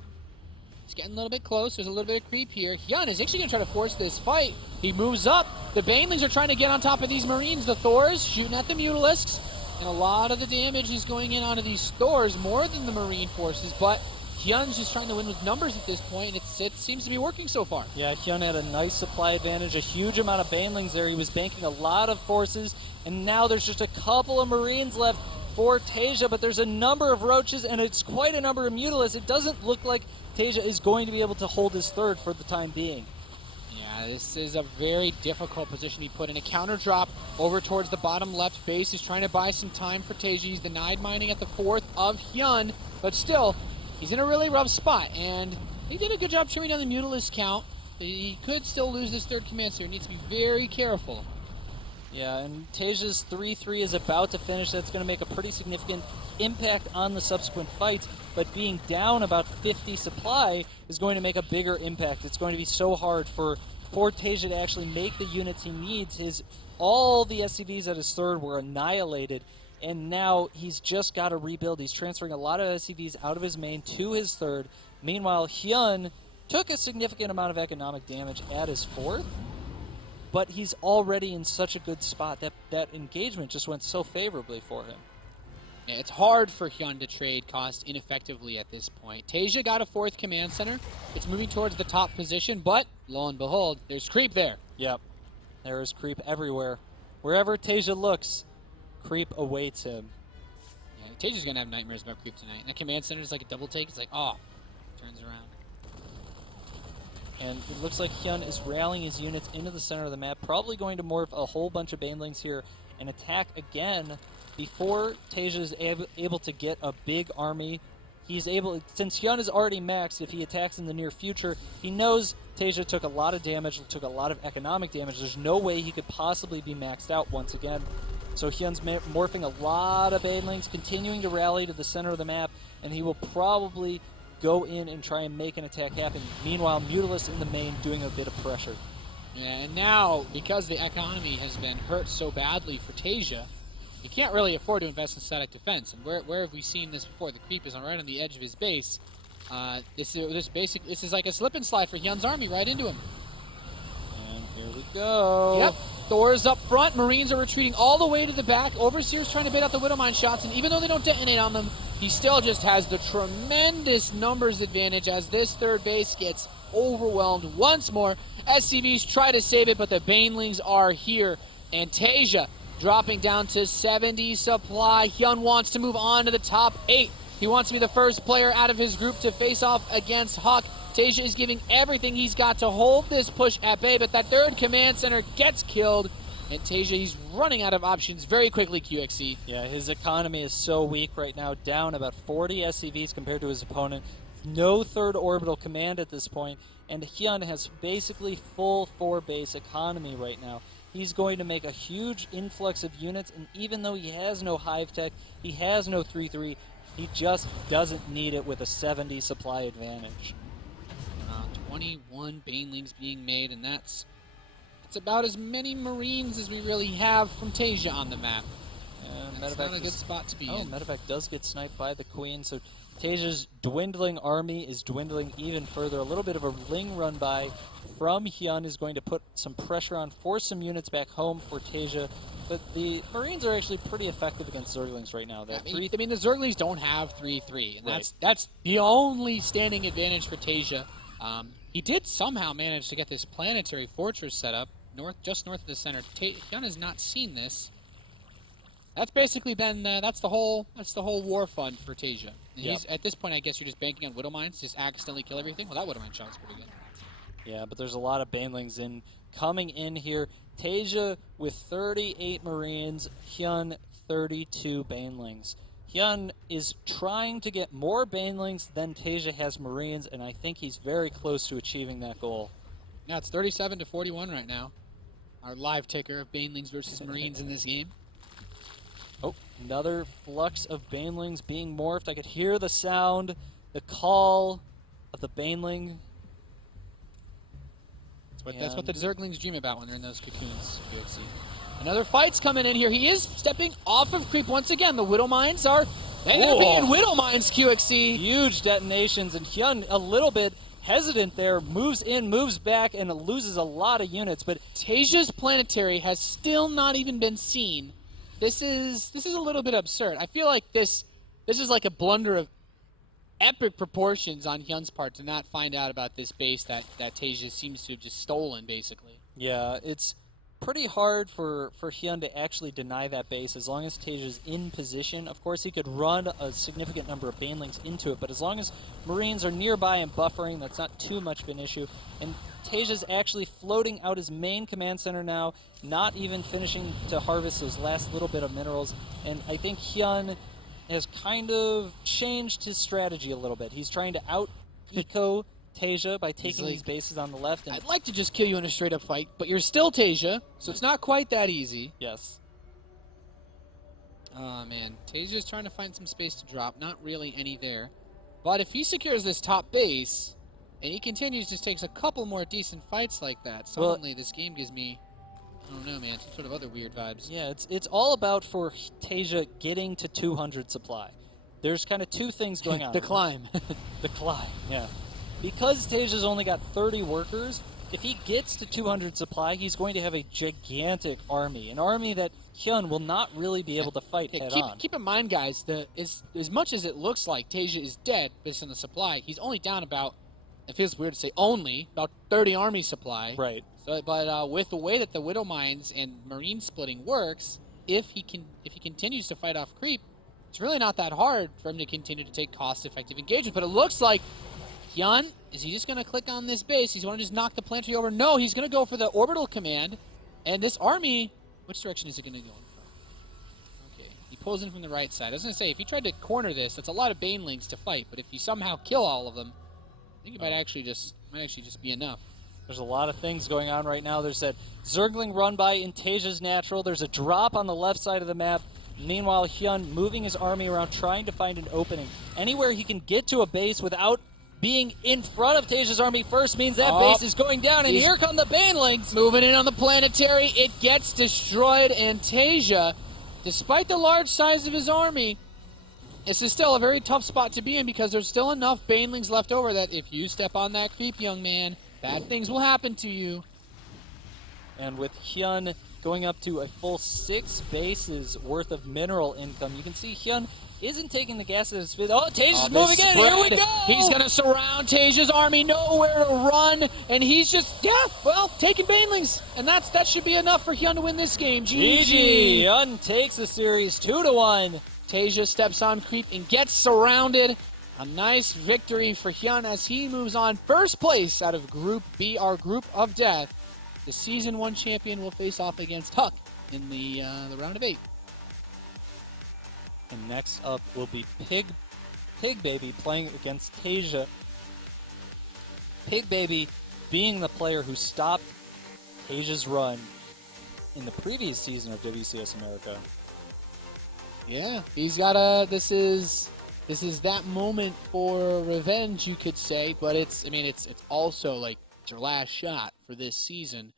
He's getting a little bit close. There's a little bit of creep here. HyuN is actually going to try to force this fight. He moves up. The Banelings are trying to get on top of these Marines. The Thors shooting at the Mutalisks. And a lot of the damage is going in onto these Thors, more than the Marine forces. But HyuN's just trying to win with numbers at this point, and it seems to be working so far. Yeah, HyuN had a nice supply advantage, a huge amount of Banelings there. He was banking a lot of forces, and now there's just a couple of Marines left for TaeJa, but there's a number of Roaches, and it's quite a number of Mutalisks. It doesn't look like TaeJa is going to be able to hold his third for the time being. Yeah, this is a very difficult position to be put in. A counter drop over towards the bottom left base. He's trying to buy some time for TaeJa. He's denied mining at the fourth of HyuN, but still, he's in a really rough spot, and he did a good job trimming down the Mutalist count. He could still lose this third command, so he needs to be very careful. Yeah, and TaeJa's 3-3 is about to finish. That's going to make a pretty significant impact on the subsequent fights, but being down about 50 supply is going to make a bigger impact. It's going to be so hard for TaeJa to actually make the units he needs. All the SCVs at his third were annihilated, and now he's just got to rebuild. He's transferring a lot of SCVs out of his main to his third. Meanwhile, HyuN took a significant amount of economic damage at his fourth, but he's already in such a good spot. That engagement just went so favorably for him. Yeah, it's hard for HyuN to trade cost ineffectively at this point. TaeJa got a fourth command center. It's moving towards the top position, but lo and behold, there's creep there. Yep, there is creep everywhere. Wherever TaeJa looks, creep awaits him. Yeah, TaeJa's gonna have nightmares about creep tonight. And that command center is like a double take. It's like, oh, turns around. And it looks like HyuN is rallying his units into the center of the map, probably going to morph a whole bunch of Banelings here and attack again before TaeJa is able to get a big army. He's able, since HyuN is already maxed, if he attacks in the near future, he knows TaeJa took a lot of damage, took a lot of economic damage. There's no way he could possibly be maxed out once again. So HyuN's morphing a lot of Banelings, continuing to rally to the center of the map, and he will probably go in and try and make an attack happen. Meanwhile, Mutalisks in the main doing a bit of pressure. Yeah, and now, because the economy has been hurt so badly for TaeJa, he can't really afford to invest in static defense. And where have we seen this before? The creep is right on the edge of his base. This is like a slip and slide for HyuN's army right into him. And here we go. Yep. Thor's up front. Marines are retreating all the way to the back. Overseer's trying to bait out the Widowmine shots, and even though they don't detonate on them, he still just has the tremendous numbers advantage as this third base gets overwhelmed once more. SCVs try to save it, but the Banelings are here. And TaeJa dropping down to 70 supply. HyuN wants to move on to the top 8. He wants to be the first player out of his group to face off against Huck. TaeJa is giving everything he's got to hold this push at bay, but that third command center gets killed. And TaeJa, he's running out of options very quickly, QXC. Yeah, his economy is so weak right now, down about 40 SCVs compared to his opponent. No third orbital command at this point, and HyuN has basically full 4-base economy right now. He's going to make a huge influx of units, and even though he has no Hive Tech, he has no 3-3, he just doesn't need it with a 70 supply advantage. 21 Banelings being made, and that's about as many Marines as we really have from TaeJa on the map. That's not a good spot to be in. Medevac does get sniped by the Queen, so TaeJa's dwindling army is dwindling even further. A little bit of a ring run by from HyuN is going to put some pressure on, force some units back home for TaeJa. But the Marines are actually pretty effective against Zerglings right now. The Zerglings don't have 3-3, and right. That's the only standing advantage for TaeJa. He did somehow manage to get this planetary fortress set up just north of the center. HyuN has not seen this. That's basically been that's the whole war fund for TaeJa. Yep. At this point, I guess you're just banking on Widowmines, just accidentally kill everything. Well, that Widowmine shot was pretty good. Yeah, but there's a lot of Banelings coming in here. TaeJa with 38 Marines, HyuN 32 Banelings. HyuN is trying to get more Banelings than TaeJa has Marines, and I think he's very close to achieving that goal. Yeah, it's 37 to 41 right now. Our live ticker of Banelings versus Marines in this game. Oh, another flux of Banelings being morphed. I could hear the sound, the call of the Baneling. That's what the Zerglings dream about when they're in those cocoons. Another fight's coming in here. He is stepping off of creep once again. The Widow Mines are being Widow Mines, QXC. Huge detonations, and HyuN a little bit hesitant there, moves in, moves back, and loses a lot of units. But TaeJa's planetary has still not even been seen. This is a little bit absurd. I feel like this is like a blunder of epic proportions on HyuN's part to not find out about this base that TaeJa seems to have just stolen, basically. Yeah, it's pretty hard for HyuN to actually deny that base as long as TaeJa's in position. Of course, he could run a significant number of Banelings into it, but as long as Marines are nearby and buffering, that's not too much of an issue. And TaeJa's actually floating out his main command center now, not even finishing to harvest his last little bit of minerals. And I think HyuN has kind of changed his strategy a little bit. He's trying to out-eco TaeJa by taking these bases on the left. And I'd like to just kill you in a straight-up fight, but you're still TaeJa, so it's not quite that easy. Yes. Oh, man. TaeJa's trying to find some space to drop. Not really any there. But if he secures this top base, and he continues, just takes a couple more decent fights like that, suddenly this game gives me, I don't know, man, some sort of other weird vibes. Yeah, it's all about for TaeJa getting to 200 supply. There's kind of two things going on. The climb. The climb, yeah. Because TaeJa's only got 30 workers, if he gets to 200 supply, he's going to have a gigantic army. An army that HyuN will not really be able to fight head-on. Keep in mind, guys, as much as it looks like TaeJa is dead based on the supply, he's only down about, it feels weird to say only, about 30 army supply. Right. So, but with the way that the Widow Mines and Marine splitting works, if he continues to fight off creep, it's really not that hard for him to continue to take cost-effective engagement. But it looks like HyuN, is he just going to click on this base? He's going to just knock the planetary over? No, he's going to go for the orbital command. And this army, which direction is it going to go in from? Okay, he pulls in from the right side. I was going to say, if he tried to corner this, that's a lot of Banelings to fight. But if you somehow kill all of them, I think it might actually just be enough. There's a lot of things going on right now. There's that Zergling run by in TaeJa's natural. There's a drop on the left side of the map. Meanwhile, HyuN moving his army around, trying to find an opening. Anywhere he can get to a base without being in front of TaeJa's army first means that base is going down, and here come the Banelings. Moving in on the planetary, it gets destroyed, and TaeJa, despite the large size of his army, this is still a very tough spot to be in because there's still enough Banelings left over that if you step on that creep, young man, bad things will happen to you. And with HyuN going up to a full 6 bases worth of mineral income, you can see HyuN isn't taking the gas at his feet. Oh, TaeJa's moving in. Here we go. He's going to surround TaeJa's army, nowhere to run, and he's just, taking Banelings. And that should be enough for HyuN to win this game. GG. HyuN takes the series 2-1. TaeJa steps on creep and gets surrounded. A nice victory for HyuN as he moves on first place out of Group B, our group of death. The Season 1 champion will face off against Huck in the round of 8. And next up will be Pig Baby playing against TaeJa. Pig Baby being the player who stopped TaeJa's run in the previous season of WCS America. Yeah, he's got this is that moment for revenge, you could say, but it's also like your last shot for this season.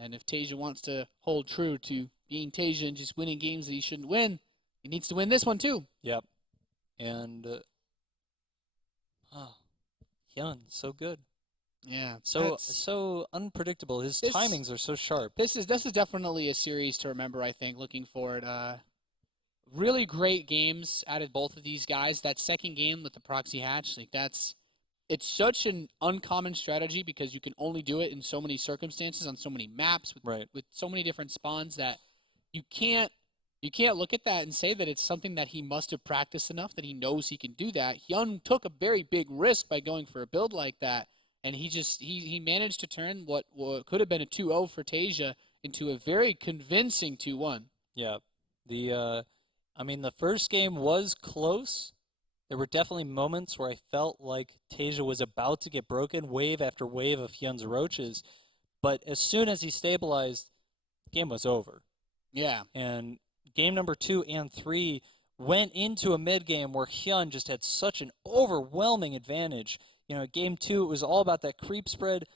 And if TaeJa wants to hold true to being TaeJa and just winning games that he shouldn't win, he needs to win this one too. Yep. And HyuN, so good. Yeah. So unpredictable. His timings are so sharp. This is definitely a series to remember, I think, looking forward. Really great games out of both of these guys. That second game with the proxy hatch, it's such an uncommon strategy because you can only do it in so many circumstances on so many maps with so many different spawns that you can't look at that and say that it's something that he must have practiced enough that he knows he can do that. HyuN took a very big risk by going for a build like that, and he managed to turn what could have been a 2-0 for TaeJa into a very convincing 2-1. Yeah. The first game was close. There were definitely moments where I felt like TaeJa was about to get broken, wave after wave of HyuN's roaches. But as soon as he stabilized, the game was over. Yeah. And game number 2 and 3 went into a mid game where HyuN just had such an overwhelming advantage. Game 2, it was all about that creep spread,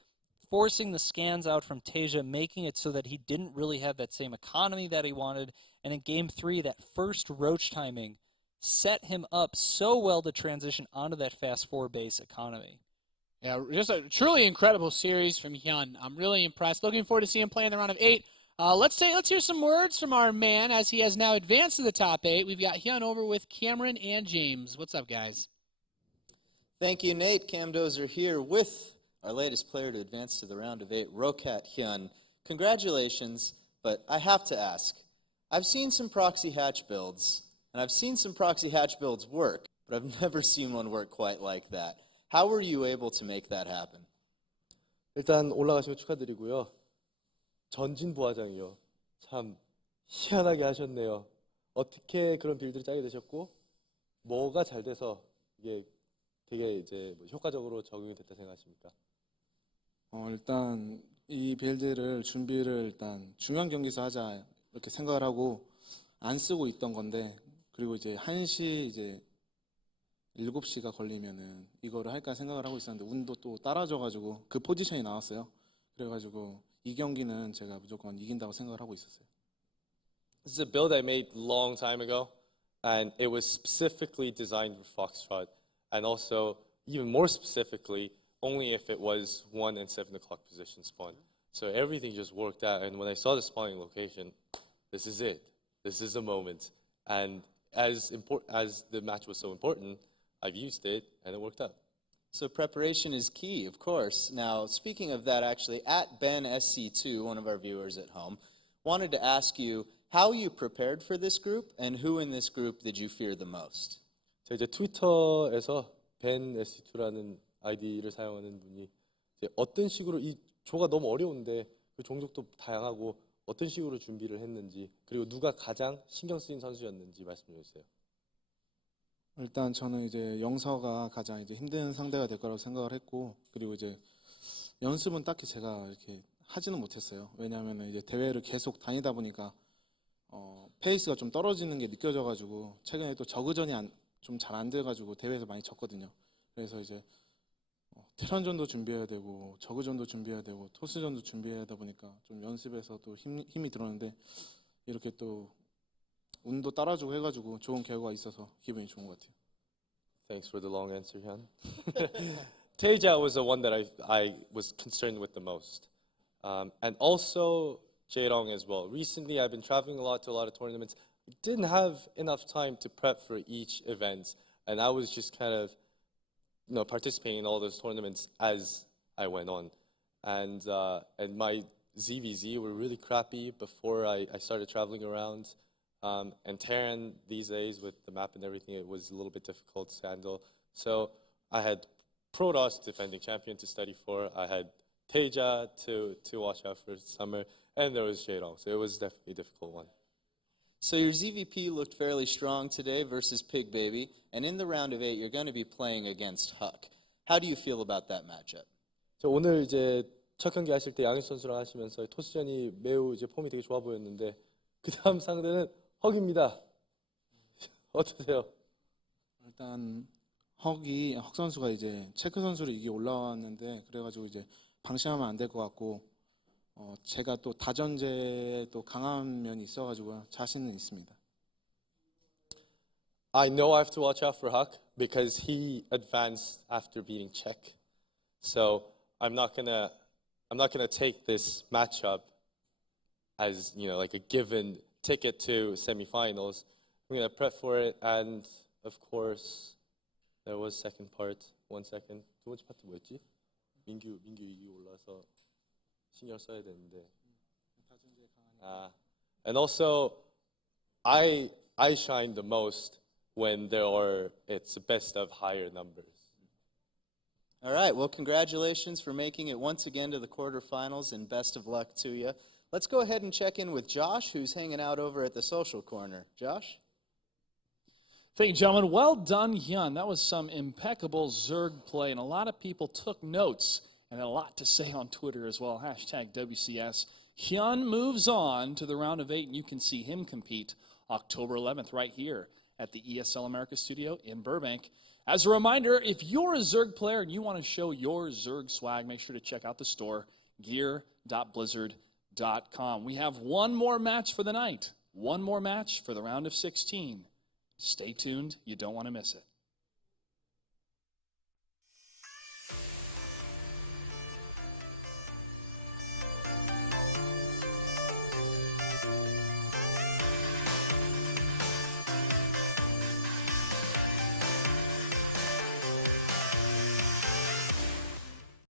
forcing the scans out from TaeJa, making it so that he didn't really have that same economy that he wanted. And in game 3, that first roach timing set him up so well to transition onto that fast 4-base economy. Yeah, just a truly incredible series from HyuN. I'm really impressed. Looking forward to seeing him play in the round of 8. Let's hear some words from our man as he has now advanced to the top 8. We've got HyuN over with Cameron and James. What's up, guys? Thank you, Nate. Cam Dozer here with our latest player to advance to the round of 8, HyuN. Congratulations, but I have to ask. I've seen some proxy hatch builds, and I've seen some proxy hatch builds work, but I've never seen one work quite like that. How were you able to make that happen? 일단 올라가시면 축하드리고요. 전진부화장이요. 참 희한하게 하셨네요. 어떻게 그런 빌드를 짜게 되셨고 뭐가 잘 돼서 이게 되게 이제 효과적으로 적용이 됐다 생각하십니까? 일단 이 빌드를 준비를 일단 중요한 경기에서 하자 이렇게 생각을 하고 안 쓰고 있던 건데 그리고 이제 1시 이제 7시가 걸리면은 이거를 할까 생각을 하고 있었는데 운도 또 따라줘가지고 그 포지션이 나왔어요. 그래가지고 이 경기는 제가 무조건 이긴다고 생각을 하고 있었어요. This is a build I made long time ago, and it was specifically designed for Foxtrot, and also even more specifically, only if it was 1 and 7 o'clock position spawn. So everything just worked out, and when I saw the spawning location, this is it. This is the moment. And as the match was so important, I've used it, and it worked out. So preparation is key, of course. Now, speaking of that, actually, at BenSC2, one of our viewers at home, wanted to ask you how you prepared for this group, and who in this group did you fear the most? 저 이제 트위터에서 benSC2라는 아이디를 사용하는 분이 이제 어떤 식으로 이 조가 너무 어려운데 그 종족도 다양하고 어떤 식으로 준비를 했는지 그리고 누가 가장 신경 쓰인 선수였는지 말씀해 주세요. 일단 저는 이제 영서가 가장 이제 힘든 상대가 될 거라고 생각을 했고 그리고 이제 연습은 딱히 제가 이렇게 하지는 못했어요. 왜냐하면 이제 대회를 계속 다니다 보니까 페이스가 좀 떨어지는 게 느껴져가지고 최근에 또 저그전이 좀 잘 안 돼가지고 대회에서 많이 졌거든요. 그래서 이제 테란전도 준비해야 되고 저그전도 준비해야 되고 토스전도 준비해야 하다 보니까 좀 연습에서 또 힘이 들었는데 이렇게 또 운도 따라주고 해가지고 좋은 결과가 있어서 기분이 좋은 것 같아요. Thanks for the long answer, Hyun. TaeJa was the one that I was concerned with the most. And also Jae-rong as well. Recently, I've been traveling a lot to a lot of tournaments. Didn't have enough time to prep for each event. And I was just kind of participating in all those tournaments as I went on. And my ZvZ were really crappy before I started traveling around. And Terran these days with the map and everything, it was a little bit difficult to handle. So I had Protoss defending champion to study for. I had TaeJa to watch out for summer, and there was Jae-rong. So it was definitely a difficult one. So your ZVP looked fairly strong today versus Pig Baby, and in the round of 8, you're going to be playing against Huck. How do you feel about that matchup? 저 오늘 이제 첫 경기 하실 때 양현 선수랑 하시면서 토스전이 매우 이제 폼이 되게 좋아 보였는데 그 다음 상대는 헉입니다. 어떠세요? 일단 헉 선수가 이제 체크 선수를 이기 올라왔는데 그래가지고 이제 방심하면 안 될 것 같고 제가 또 다전제에 또 강한 면이 있어가지고 자신은 있습니다. I know I have to watch out for Huck because he advanced after beating Czech. So I'm not gonna take this matchup as like a given ticket to semifinals. I'm gonna prep for it, and of course, there was second part. 1 second. 두 번째 파트 뭐였지? 민규 이기 올라서 신경 써야 되는데. And also, I shine the most when it's the best of higher numbers. All right, well, congratulations for making it once again to the quarterfinals, and best of luck to you. Let's go ahead and check in with Josh, who's hanging out over at the social corner. Josh? Thank you, gentlemen. Well done, HyuN. That was some impeccable Zerg play, and a lot of people took notes and had a lot to say on Twitter as well. Hashtag WCS. HyuN moves on to the round of 8, and you can see him compete October 11th right here at the ESL America studio in Burbank. As a reminder, if you're a Zerg player and you want to show your Zerg swag, make sure to check out the store, gear.blizzard.com. We have one more match for the night, one more match for the round of 16. Stay tuned. You don't want to miss it.